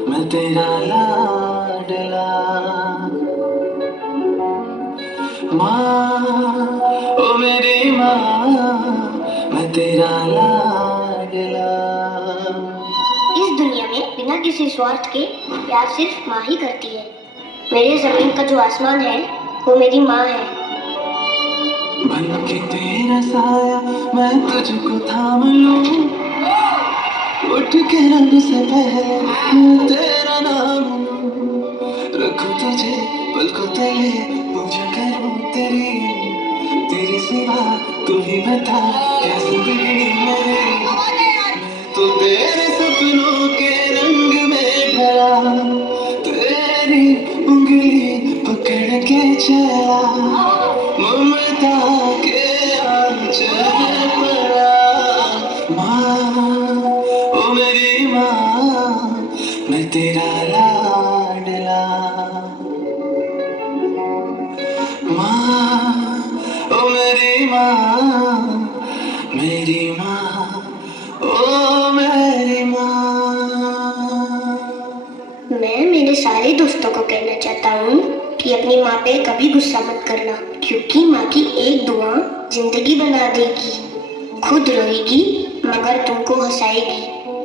मैं तेरा लाडला। माँ ओ मेरी माँ, मैं तेरा लाडला। इस दुनिया में बिना किसी स्वार्थ के प्यार सिर्फ माँ ही करती है। मेरे जमीन का जो आसमान है वो मेरी माँ है। बन के तेरा साया मैं तुझको थाम लूं, उठ के रंग से पहले मैं तेरा नाम लूं। रखूं तुझे पलकों तले, पूजा करूं तेरी सिवा, तू ही बता क्या जिंदगी मेरी। मैं तो तेरे सपनों के रंग में ढला, तेरी उंगली पकड़ के चला, ममता के आंचल में पड़ा। माँ ओ मेरी माँ, मैं तेरा लाडला। माँ ओ मेरी माँ, मेरी माँ, ओ मेरी माँ। मैं मेरे सारे दोस्तों को कहना चाहता हूँ कि अपनी माँ पे कभी गुस्सा मत करना, क्योंकि माँ की एक दुआ जिंदगी बना देगी। खुद रोएगी मगर तुमको हंसाएगी।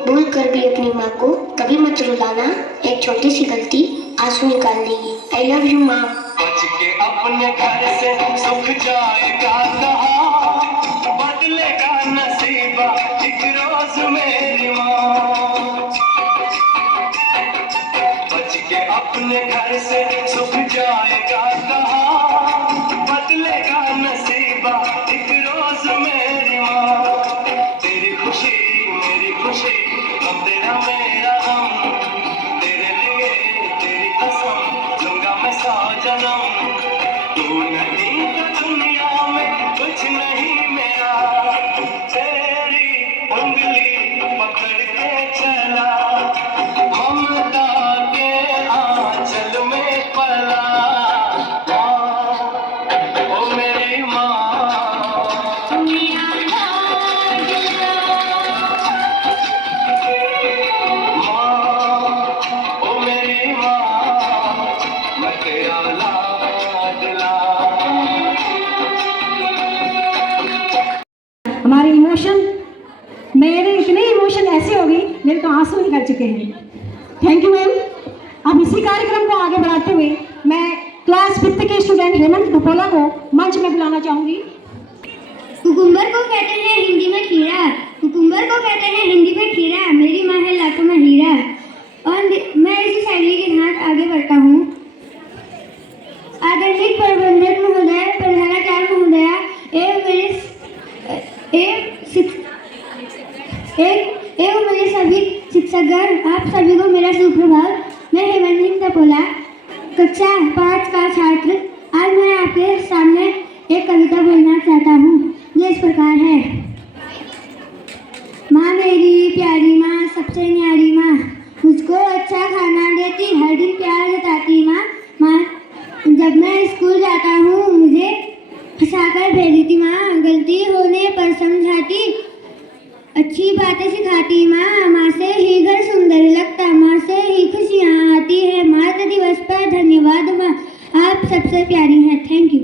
भूल कर भी अपनी माँ को कभी मत रुलाना, एक छोटी सी गलती आंसू निकाल देगी। आई लव यू माँ। बच के अपने घर से सुख जाएगा कहाँ, बदलेगा नसीबा एक रोज मेरी माँ। बच के अपने घर से सुख जाएगा कहाँ, बदलेगा नसीबा एक रोज मेरी माँ। तेरी खुशी मेरी खुशी, अब तेरा मेरा हम, तेरे लिए तेरी कसम लूंगा मैं 100 जन्म। तू नहीं तो दुनिया में कुछ नहीं मेरा, तेरी उंगली पकड़ के चला, ममता के आंचल में पला। ओ मेरी माँ, ओ मेरी माँ, मैं तेरा लाडला। हमारे इमोशन, मेरे इतने इमोशन ऐसे हो गई, मेरे तो आंसू निकल चुके हैं। Thank you ma'am. अब इसी कार्यक्रम को आगे बढ़ाते हुए मैं क्लास 5th के स्टूडेंट हेमंत दुपोला को मंच में बुलाना चाहूंगी। कुकुम्बर को कहते हैं हिंदी में खीरा, कुकुम्बर को कहते हैं हिंदी में खीरा, मेरी माँ है लाखों में हीरा। और मैं इसी शैली के साथ आगे बढ़ता हूँ। आदरणीय प्रबंधक महोदय, प्रधानाचार्य महोदया, एवं मेरे सभी शिक्षकगण, आप सभी को मेरा सुप्रभात। मैं हेमंत दुपोला, कक्षा 5 का छात्र। आज मैं आपके सामने एक कविता बोलना चाहता हूँ, जो इस प्रकार है। माँ मेरी प्यारी माँ, सबसे न्यारी माँ, मुझको अच्छा खाना देती, हर दिन प्यार जताती माँ। जब मैं स्कूल जाता हूँ मुझे हंसाकर भेजती माँ, गलती होने पर समझाती, अच्छी बातें सिखाती माँ। माँ से ही घर सुंदर लगता, माँ से ही खुशियाँ आती है। मातृ दिवस पर धन्यवाद माँ, आप सबसे प्यारी हैं। Thank you.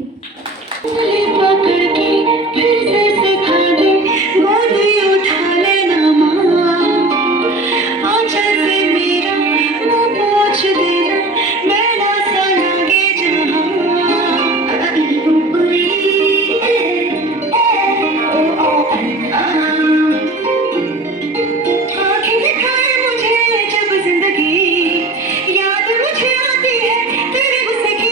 याद मुझे आती है तेरे गुस्से की,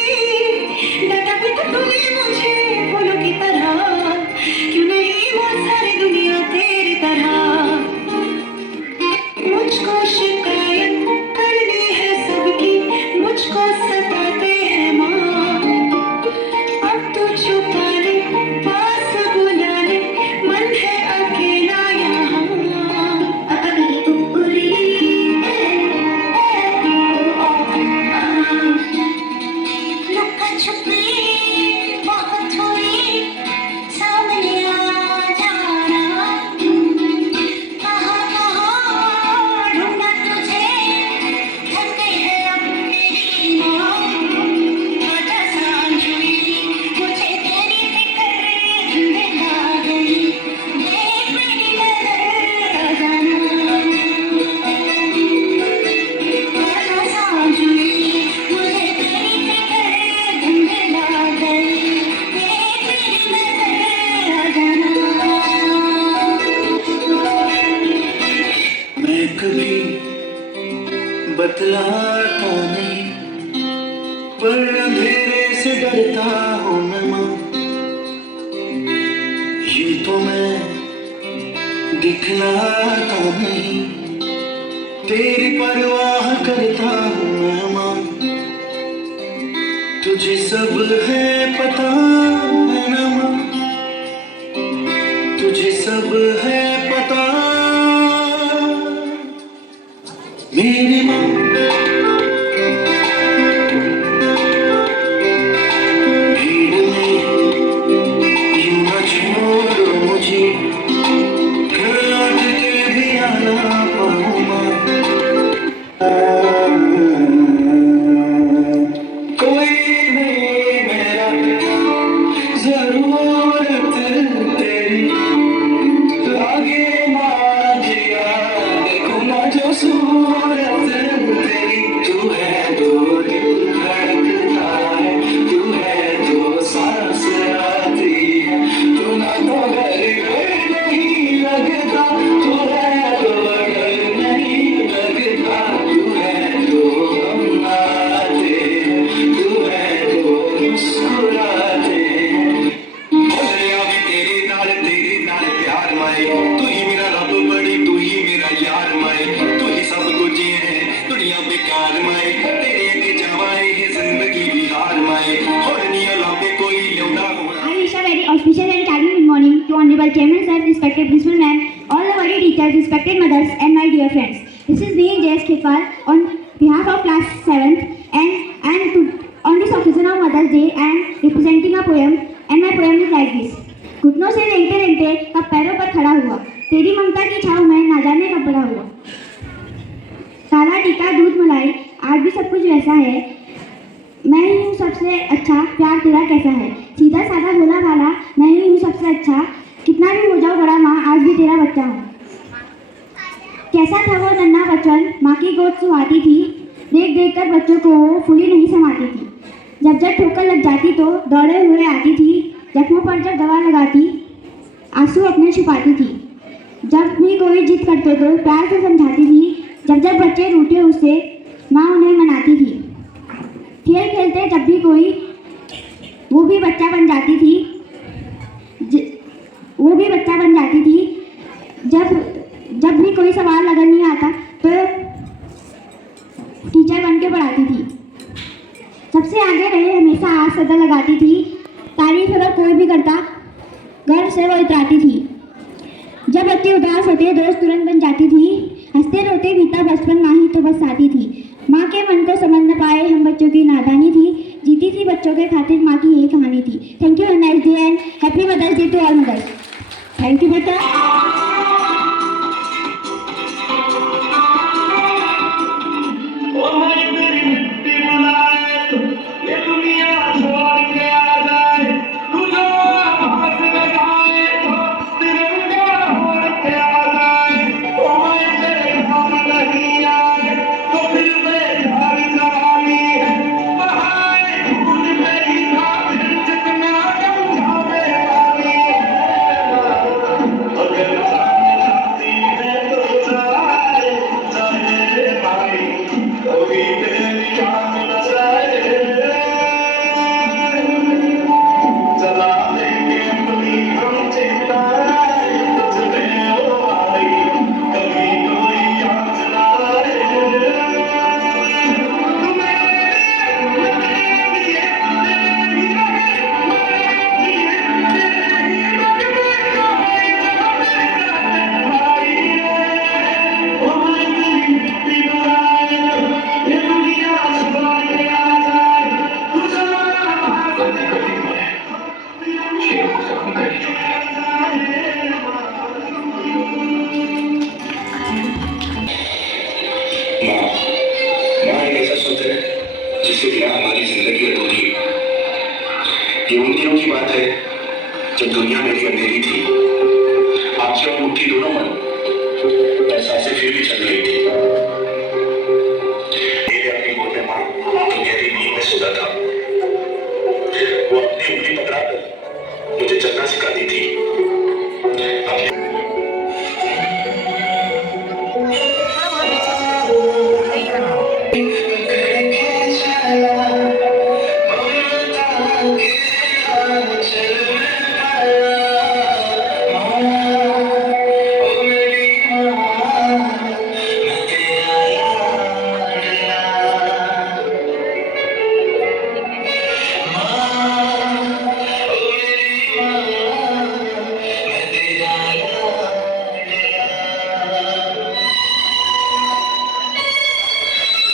डरता हूँ मैं माँ, यूं तो मैं दिखलाता नहीं, तेरी परवाह करता हूँ मैं माँ, तुझे सब है पता है ना माँ, तुझे सब है पता मेरी माँ। भीड़ में यूं न छोड़ो मुझे, घर लौट के भी आना पाऊँ माँ। कोई नहीं मेरा जरूरत तेरी, लागे ना जिया देखो ना जो सूरत तेरी, तू है तो दिल धड़कता है, तू है तो सांस आती है, तू ना तो घर नहीं लगता, तू है तो डर नहीं लगता, तू है तो हम आते हैं, तू है तो मुस्कुराते हैं। बोलिया भी तेरे नाल प्यार माए, तू ही मेरा रब बड़ी, तू ही मेरा यार माए, तू ही सब कुछ है दुनिया बेकार माए, तेरे अगे जावाए ये जिंदगी भी हार माए, होर निया लापे कोई लिया होना। I wish a very auspicious and charming good morning to Honorable Chairman Sir, respected Principal Ma'am, all the worthy teachers, respected mothers, and my dear friends. This is me, J.S. Khepar, on behalf of class 7th, and on this occasion of Mother's Day, I am representing a poem, and my poem is like this. घुटनों से रेंगते रेंगते कब पैरों पर खड़ा हुआ, तेरी ममता की छाव में ना जाने कब बड़ा हुआ। काला टीका दूध मलाई आज भी सब कुछ वैसा है, मैं ही हूँ सबसे अच्छा प्यार तेरा कैसा है, सीधा साधा भोला भाला मैं ही हूँ सबसे अच्छा, कितना भी हो जाओ बड़ा माँ आज भी तेरा बच्चा हूँ। कैसा था वो नन्हा बचपन, माँ की गोद सुहाती थी, देख देख कर बच्चों को वो फूली नहीं समाती थी, जब जब ठोकर लग जाती तो दौड़े हुए आती थी, जख्मों पर जब दवा लगाती आंसू अपने छुपाती थी, जब भी कोई जिद करते तो प्यार से समझाती थी, जब जब बच्चे रूठे उससे माँ उन्हें मनाती थी, खेल खेलते जब भी कोई वो भी बच्चा बन जाती थी, जब भी कोई सवाल अगर नहीं आता तो टीचर बन के पढ़ाती थी, सबसे आगे रहे हमेशा हाथ सदा लगाती थी, तारीफ अगर कोई भी करता गर्व से वो इतराती थी, जब बच्चे उदास होते दोस्त तुरंत बन जाती थी, हंसते रोते बीता बचपन माँ ही तो बस साथी थी, माँ के मन को समझ न पाए हम बच्चों की नादानी थी, जीती थी बच्चों के खातिर माँ की यही कहानी थी। Thank you, nice day and happy mother's day to all mothers. Thank you बेटा। जिसके बिना हमारी जिंदगी अधूरी है। ये उन दिनों की बात है जब दुनिया मेरी अंधेरी थी, आपसे और मुट्ठी दोनों मन पर सांसें फिर भी चल रही थी। मेरे अपनी गोद में मां तो गहरी नींद में सोता था, वो अपनी उंगली पकड़ाकर मुझे चलना सिखाती थी। अपने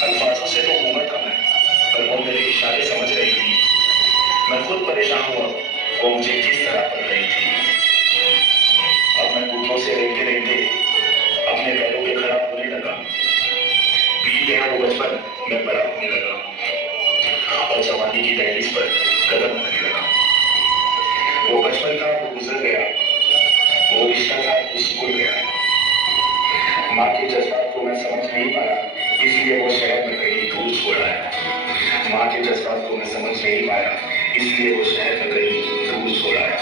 अल्फाजों से तो घूमा था मैं, पर वो मेरे इशारे समझ रही थी। मैं खुद परेशान हुआ, वो मुझे किस तरह पढ़ रही थी। अब मैं घुटनों से रेंगते रेंगते अपने पैरों पे खड़ा होने लगा। बीत गया वो बचपन, मैं बड़ा होने लगा और जवानी की दहलीज पर कदम रखने लगा। वो बचपन था वो गुजर गया, वो रिश्ता था वो सिकुड़ गया। माँ के जज्बात को मैं समझ नहीं पाया, इसलिए वो शहर में कहीं दूर छोड़ा है। माँ के जज्बात को मैं समझ नहीं पाया, इसलिए वो शहर में कहीं दूर छोड़ा है।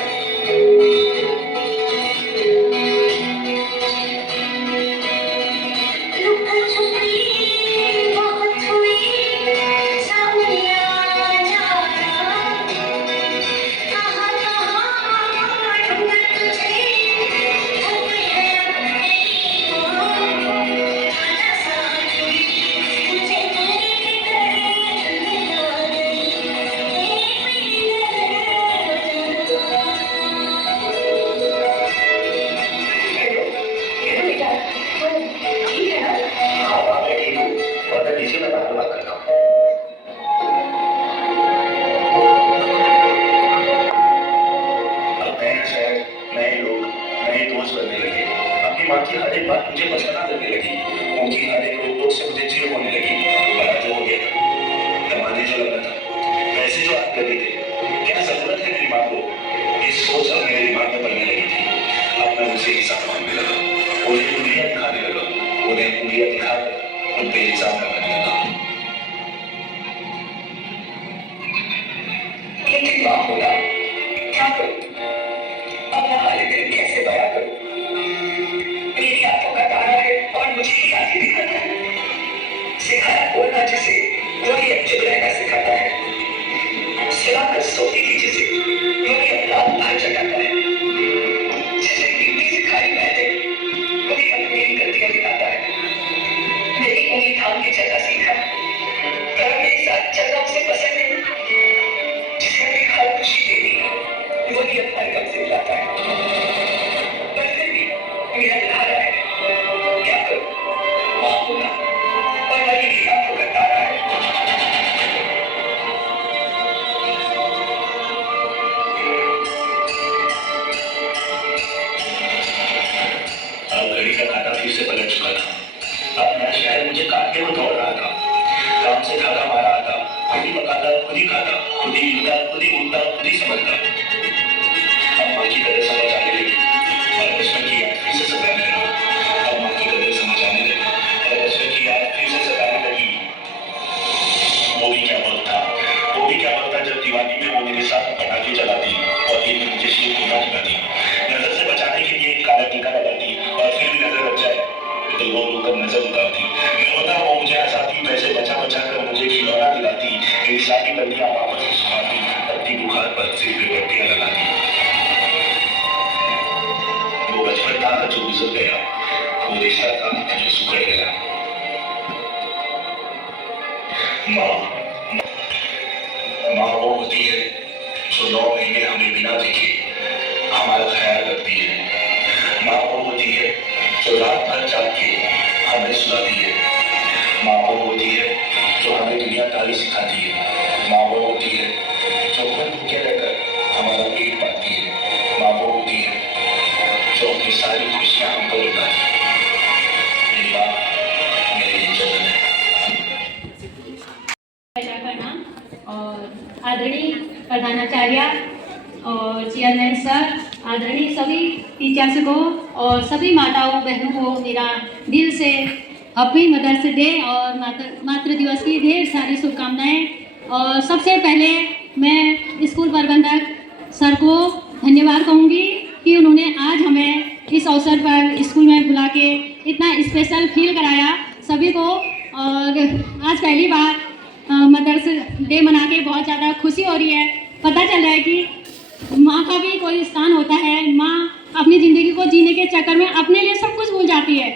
माँ की हर एक बात मुझे पसंद लगने लगी, उनकी हर एक रोक से मुझे चिढ़ होने लगी। बड़ा जो हो गया था, दरवाजे जो लगा था, पैसे जो आने लगे थे, क्या जरूरत है मेरी माँ को, ये सोच अब मेरे दिमाग में पड़ने लगी थी। अब मैं उनसे हिसाब मांगने लगा, उन्हें उंगलियां दिखाने लगा, उन्हें उंगलियां दिखाकर उन पे हिसाब लगाने लगा। लेकिन माँ बोला, क्या करूं, अपना हाल कैसे बयां करूं? मेरी आंखों का तारा है और मुझे ही आगे दिखाता है। सिखाया बोलना जिसे, वही अब चुप रहना सिखाता है। सुलाकर सोती थी जिसे, वही अब रात भर जगाता है। जिसे हिंदी सिखाई मैंने, वही अब मेरी गलतियां गिनाता है। मेरी उंगली थाम के चलना सीखा, पर मेरे साथ चलना उसे पसंद नहीं। जिसे मेरी हर खुशी देनी है, वही अब हर गम से बुलाता है। पर फिर भी मेरा सहारा है, क्या करूं, माँ बोला, और वही मेरी आंखों का तारा है। अब घड़ी का कांटा फिर से पलट चुका था। अब नया शहर मुझे काटने को दौड़ रहा था। काम से धागा मार रहा था, खुद ही पकाता, खुद ही खाता, खुद ही मिलता, खुद ही उठता, खुद ही समझता। अब माँ की कदर समझ आने लगी और बचपन की याद फिर से सताने लगी। अब माँ की कदर समझ आने लगी और बचपन की याद फिर से सताने लगी। वो भी क्या वक्त था, वो भी क्या वक्त था जब दीवानी में वो मेरे साथ पटाखे जलाती और एक मुझे शीर घुमा दिखाती, नजर से बचाने के लिए काला टीका लगाती और फिर भी नजर लग जाए तो वो रोकर नजर उतारती। मैं होता वो मुझे हंसाती, पैसे बचा बचा कर मुझे खिलौना दिलाती, मेरी सारी गलतियां वापस सुनाती, पत्ती बुखार पर सिर पे पट्टियां लगाती। वो बचपन था जो गुजर गया, वो रिश्ता था जो सुखड़ गया। माँ वो होती है जो 9 महीने हमें बिना देखे हमारा ख्याल रखती है। माँ वो होती है जो रात भर जाग के हमें सुलाती है। माँ वो होती है जो हमें दुनियादारी सिखाती है। माँ वो होती है जो खुद भूखे रहकर हमारा पेट पालती है। माँ वो होती है जो अपनी सारी खुशियाँ हम पर लुटाती है। मेरी माँ मेरे लिए जन्नत है। और आदरणीय प्रधानाचार्य और चेयरमैन सर, आदरणीय सभी टीचर्स को और सभी माताओं बहनों को मेरा दिल से हैप्पी मदर्स डे और मातृ दिवस की ढेर सारी शुभकामनाएं। और सबसे पहले मैं स्कूल प्रबंधक सर को धन्यवाद कहूँगी कि उन्होंने आज हमें इस अवसर पर स्कूल में बुला के इतना स्पेशल फील कराया सभी को। और आज पहली बार मदर्स डे मना के बहुत ज़्यादा खुशी हो रही है पता चल रहा है कि माँ का भी कोई स्थान होता है। माँ अपनी ज़िंदगी को जीने के चक्कर में अपने लिए सब कुछ भूल जाती है।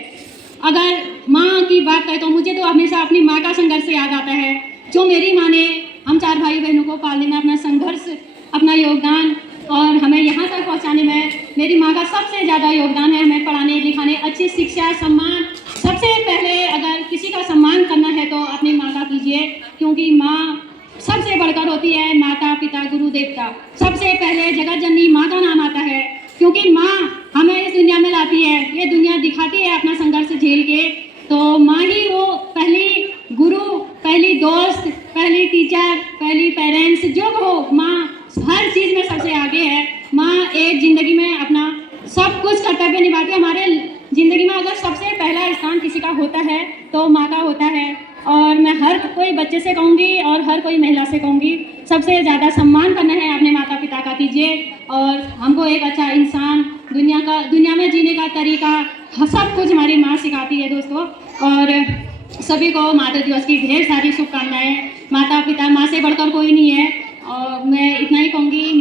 अगर माँ की बात करें तो मुझे तो हमेशा अपनी माँ का संघर्ष याद आता है, जो मेरी माँ ने हम 4 भाई बहनों को पालने में अपना संघर्ष, अपना योगदान और हमें यहाँ तक पहुँचाने में मेरी माँ का सबसे ज़्यादा योगदान है। हमें पढ़ाने लिखाने, अच्छी शिक्षा, सम्मान। सबसे पहले अगर किसी का सम्मान करना है तो अपनी माँ का कीजिए, क्योंकि माँ सबसे बढ़कर होती है। माता पिता गुरु देवता, सबसे पहले जगत जननी माँ का नाम आता है, क्योंकि माँ हमें इस दुनिया में लाती है, ये दुनिया दिखाती है अपना संघर्ष झेल के। तो माँ ही वो पहली गुरु, पहली दोस्त, पहली टीचर, पहली पेरेंट्स, जो हो, माँ हर चीज़ में सबसे आगे है। माँ एक ज़िंदगी में अपना सब कुछ कर्तव्य निभाती है। हमारे ज़िंदगी में अगर सबसे पहला स्थान किसी का होता है तो माँ का होता है। और मैं हर कोई बच्चे से कहूँगी और हर कोई महिला से कहूँगी, सबसे ज़्यादा सम्मान करना है अपने माता पिता का कीजिए। और हमको एक अच्छा इंसान, दुनिया में जीने का तरीका, सब कुछ हमारी माँ सिखाती है दोस्तों। और सभी को मातृ दिवस की ढेर सारी शुभकामनाएं। माता पिता, माँ से बढ़कर कोई नहीं है। और मैं इतना ही कहूँगी,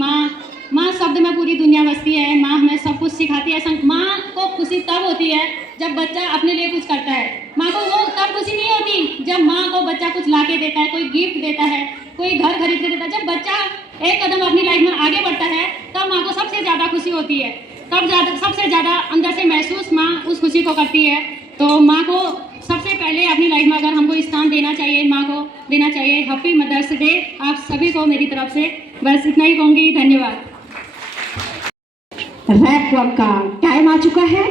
माँ शब्द में पूरी दुनिया बसती है। माँ हमें सब कुछ सिखाती है। माँ को खुशी तब होती है जब बच्चा अपने लिए कुछ करता है। माँ को वो तब खुशी नहीं होती जब माँ को बच्चा कुछ ला के देता है, कोई गिफ्ट देता है, कोई घर खरीद के देता है। जब बच्चा एक कदम अपनी लाइफ में आगे बढ़ता है तब माँ को सबसे ज़्यादा खुशी होती है। तब सबसे ज़्यादा अंदर से महसूस माँ उस खुशी को करती है। तो माँ को सबसे पहले अपनी लाइफ में अगर हमको स्थान देना चाहिए, माँ को देना चाहिए। हैप्पी मदर्स डे आप सभी को मेरी तरफ से। बस इतना ही कहूँगी, धन्यवाद। रैप वॉक का टाइम आ चुका है।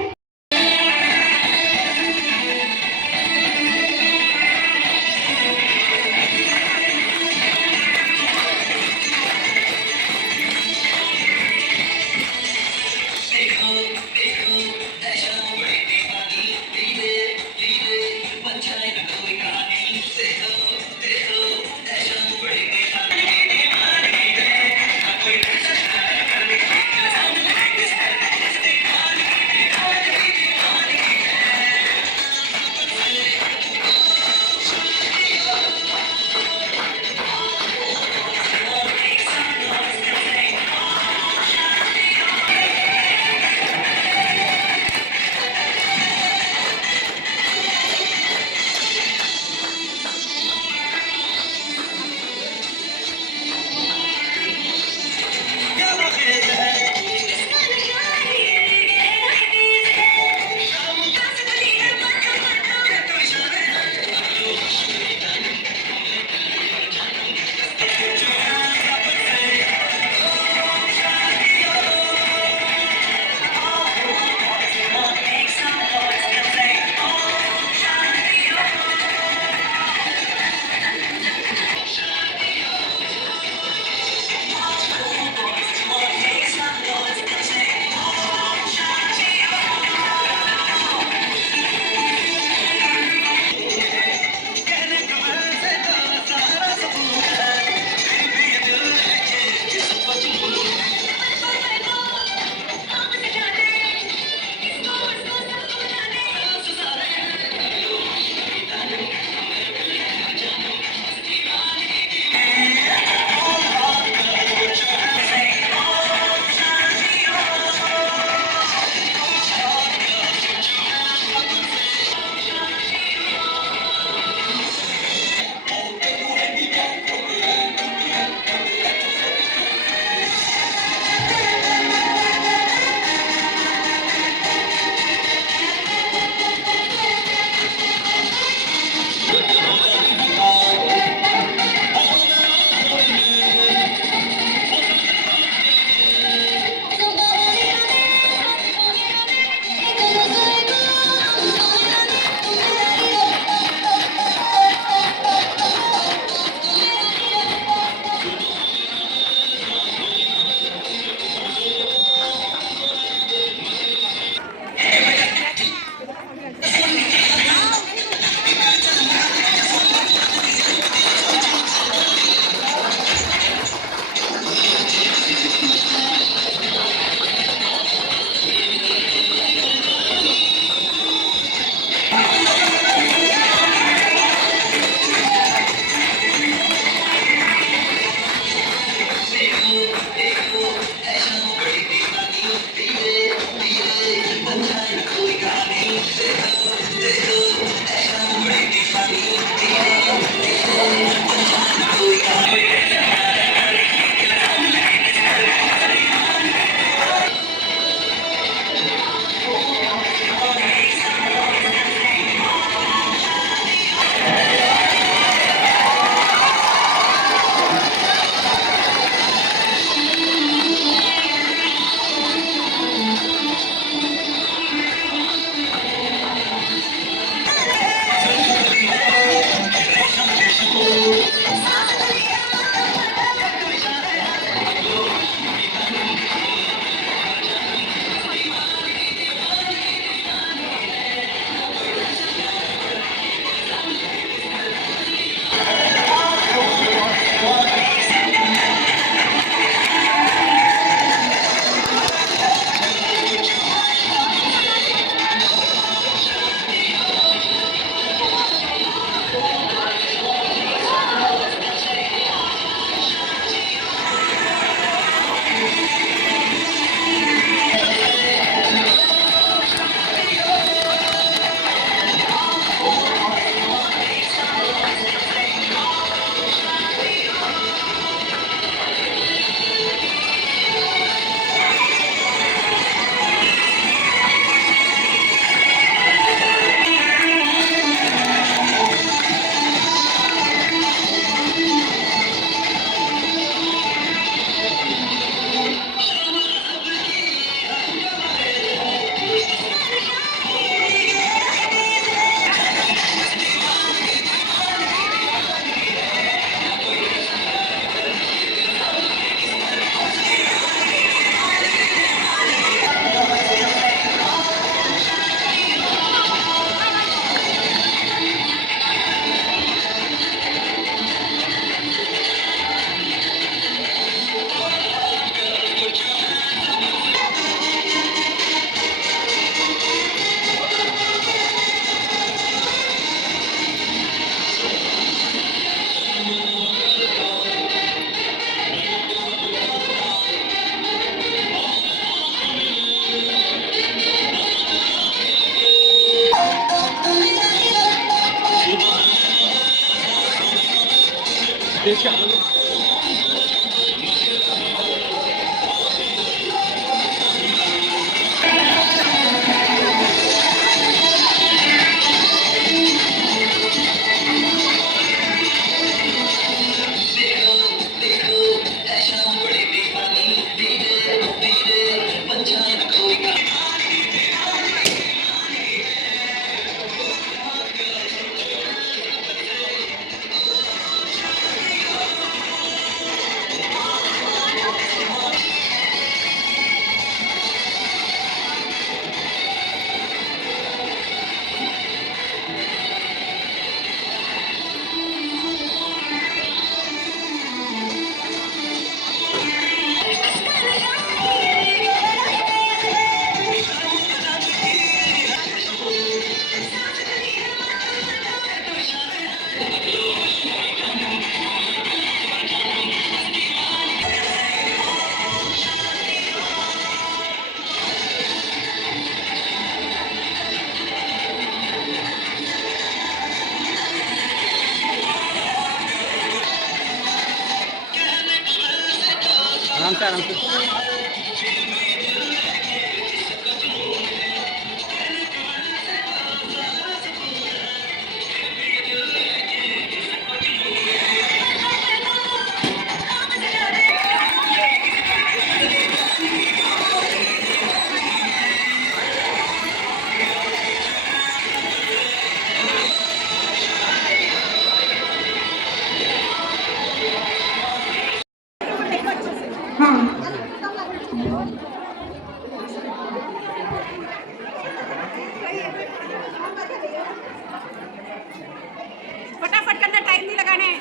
फटाफट करना, टाइम नहीं लगाने।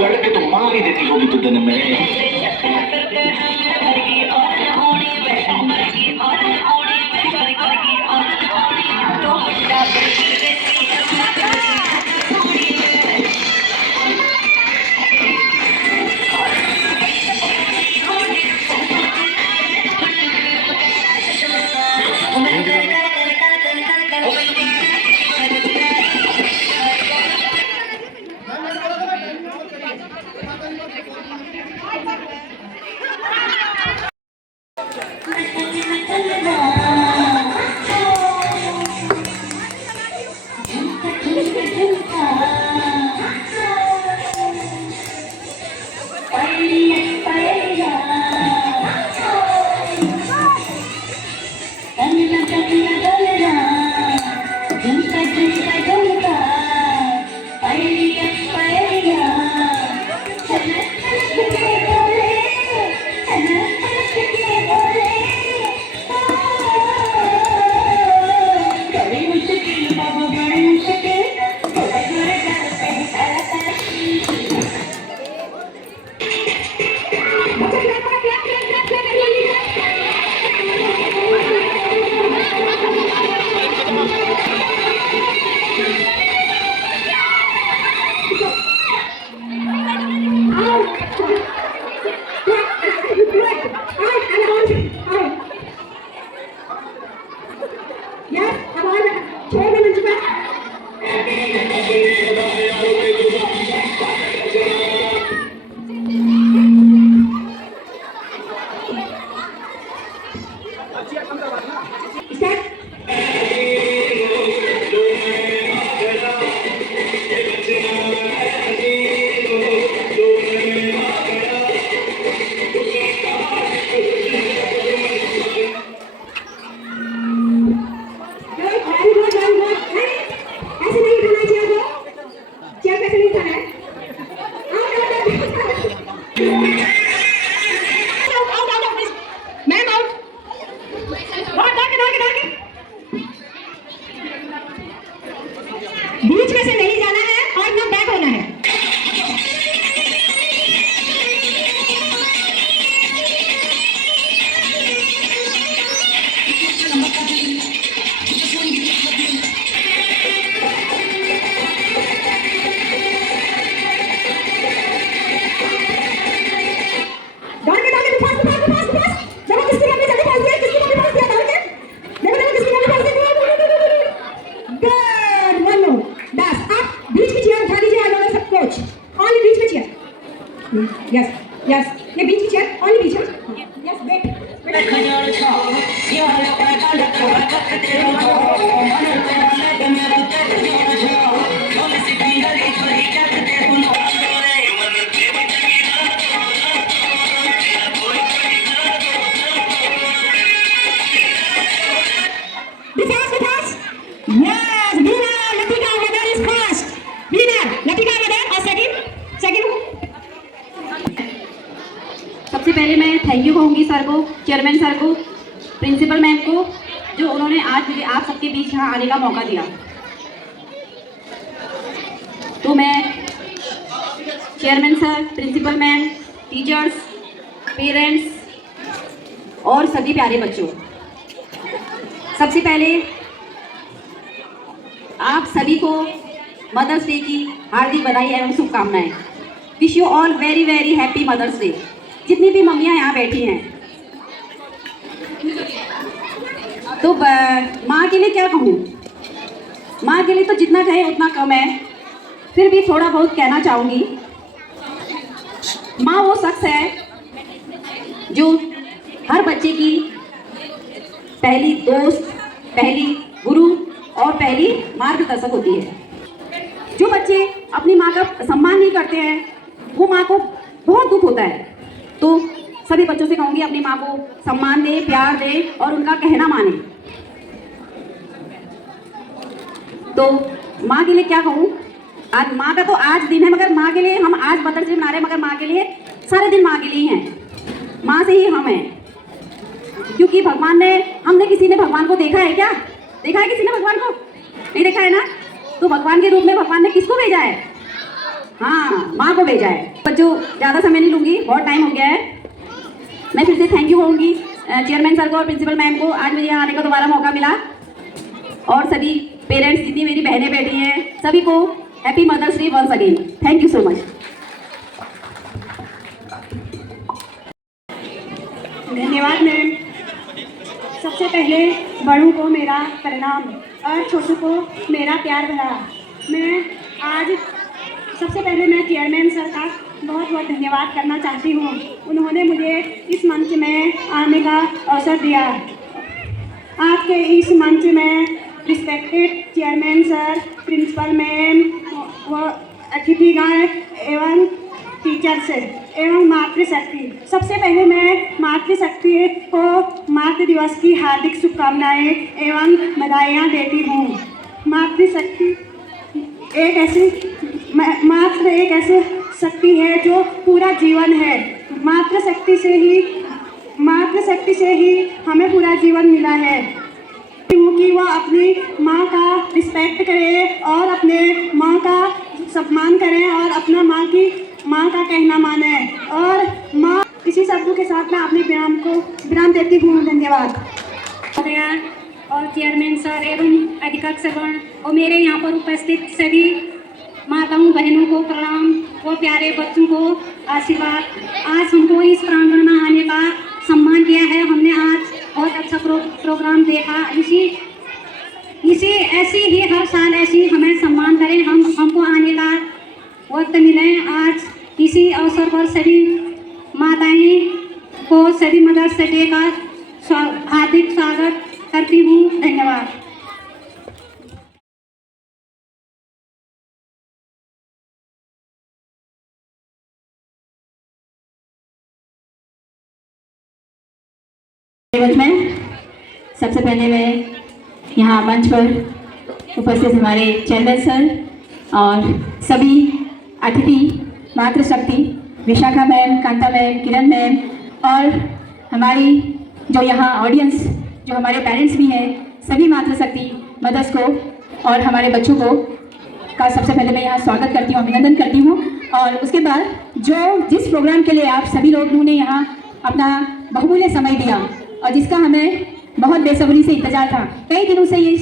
लड़के तो मार ही देती होगी तो दिन में। यस, अब और 6 मिनट बन चुका है। बीच में से नहीं जाना है और ना बैक होना है। यस यस, ये बीच की चेयर, ओनली बीच में। यस, वेट सबसे पहले मैं थैंक यू कहूँगी सर को, चेयरमैन सर को, प्रिंसिपल मैम को, जो उन्होंने आज मुझे आप सबके बीच यहाँ आने का मौका दिया। तो मैं chairman sir, principal ma'am, teachers, parents और सभी प्यारे बच्चों, सबसे पहले आप सभी को मदर्स डे की हार्दिक बधाई एवं शुभकामनाएं। Wish you all very very happy mother's day. जितनी भी मम्मियाँ यहाँ बैठी हैं, तो माँ के लिए क्या कहूँ, माँ के लिए तो जितना कहे उतना कम है, फिर भी थोड़ा बहुत कहना चाहूँगी। माँ वो शख्स है जो हर बच्चे की पहली दोस्त, पहली गुरु और पहली मार्गदर्शक होती है। जो बच्चे अपनी माँ का सम्मान नहीं करते हैं, वो माँ को बहुत दुख होता है। तो सभी बच्चों से कहूँगी अपनी माँ को सम्मान दे, प्यार दे और उनका कहना माने। तो माँ के लिए क्या कहूँ, आज माँ का तो आज दिन है, मगर माँ के लिए हम आज मदर्स डे मना रहे हैं, मगर माँ के लिए सारे दिन माँ के लिए ही हैं। माँ से ही हम हैं, क्योंकि भगवान ने, हमने किसी ने भगवान को देखा है क्या? देखा है किसी ने भगवान को? नहीं देखा है ना? तो भगवान के रूप में भगवान ने किसको भेजा है? हाँ, माँ को भेजा है। बच्चों, ज़्यादा समय नहीं लूँगी, बहुत टाइम हो गया है। मैं फिर से थैंक यू कहूँगी चेयरमैन सर को और प्रिंसिपल मैम को, आज मुझे यहाँ आने का दोबारा मौका मिला। और सभी पेरेंट्स, जितनी मेरी बहनें बैठी हैं, सभी को happy mother's day once again. Thank you so much. धन्यवाद मैम। सबसे पहले बड़ों को मेरा प्रणाम और छोटों को मेरा प्यार भरा। मैं आज सबसे पहले मैं चेयरमैन सर का बहुत बहुत धन्यवाद करना चाहती हूँ। उन्होंने मुझे इस मंच में आने का अवसर दिया। आज के इस मंच में respected chairman sir, principal ma'am व अतिथिगण एवं टीचर्स एवं मातृशक्ति, सबसे पहले मैं मातृशक्ति को मातृ दिवस की हार्दिक शुभकामनाएं एवं बधाइयाँ देती हूँ। मातृशक्ति एक ऐसी शक्ति है जो पूरा जीवन है। मातृशक्ति से ही हमें पूरा जीवन मिला है कि वह अपनी माँ का रिस्पेक्ट करे और अपने माँ का सम्मान करें और अपना माँ का कहना माने। और माँ, इसी शब्दों के साथ मैं अपने विराम देती हूँ। धन्यवाद। और चेयरमैन सर एवं अध्यक्षगण और मेरे यहाँ पर उपस्थित सभी माताओं बहनों को प्रणाम और प्यारे बच्चों को आशीर्वाद। आज हमको इस प्रांगण में आने का सम्मान दिया है। हमने प्रोग्राम देखा, इसी ऐसी ही हर साल ऐसी हमें सम्मान करें, हमको आने का वक्त मिले। आज इसी अवसर पर सभी माताएं को सभी मदर्स डे का हार्दिक स्वागत करती हूँ। धन्यवाद। में सबसे पहले मैं यहाँ मंच पर उपस्थित हमारे चेयरमैन सर और सभी अतिथि मातृशक्ति विशाखा मैम, कांता मैम, किरण मैम और हमारी जो यहाँ ऑडियंस जो हमारे पेरेंट्स भी हैं, सभी मातृशक्ति मदर्स को और हमारे बच्चों को का सबसे पहले मैं यहाँ स्वागत करती हूँ, अभिनंदन करती हूँ। और उसके बाद जिस प्रोग्राम के लिए आप सभी लोगों ने यहाँ अपना बहुमूल्य समय दिया और जिसका हमें बहुत बेसब्री से इंतजार था, कई दिनों से ये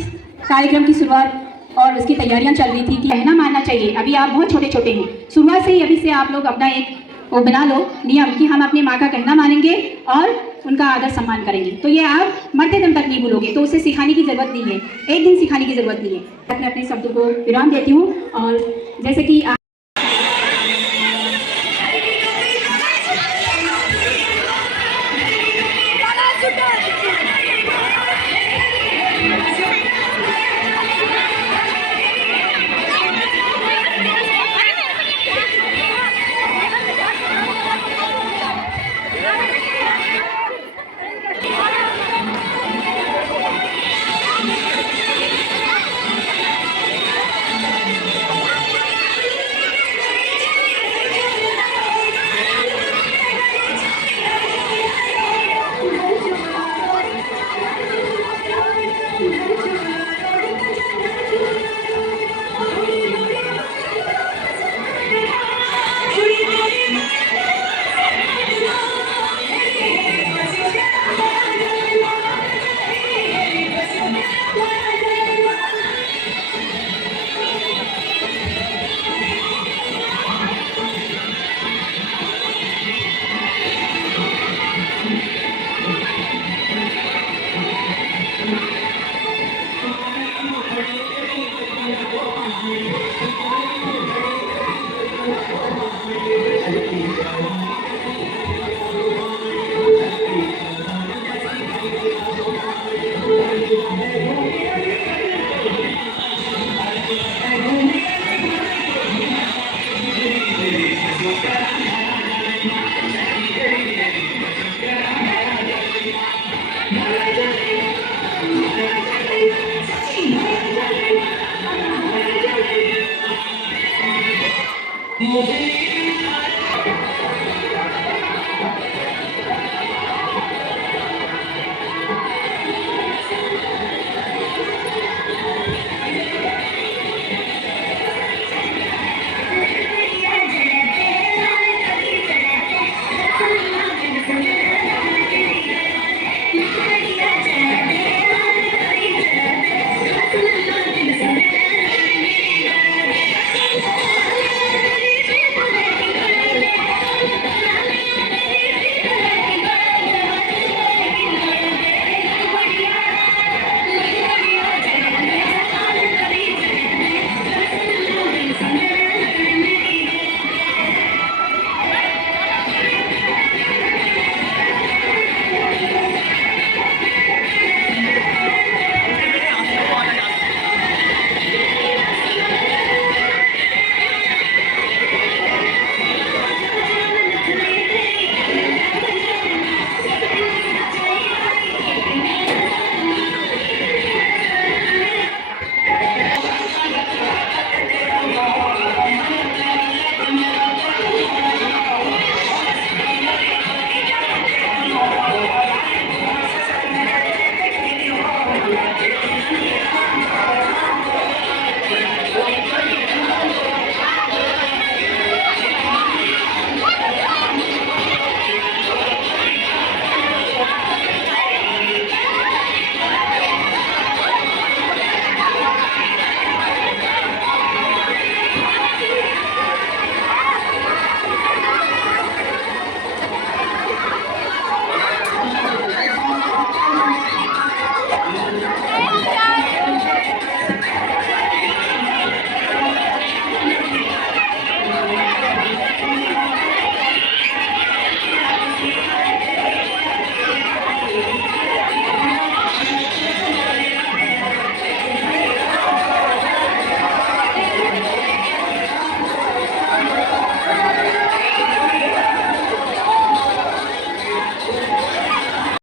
कार्यक्रम की शुरुआत और उसकी तैयारियां चल रही थी कि कहना मानना चाहिए। अभी आप बहुत छोटे छोटे हैं, शुरुआत से ही अभी से आप लोग अपना एक वो बना लो नियम कि हम अपनी माँ का कहना मानेंगे और उनका आदर सम्मान करेंगे। तो ये आप मरते दम तक नहीं भूलोगे, तो उसे सिखाने की ज़रूरत नहीं है, एक दिन सिखाने की ज़रूरत नहीं है। मैं अपने शब्द को विराम देती हूँ और जैसे कि मुझे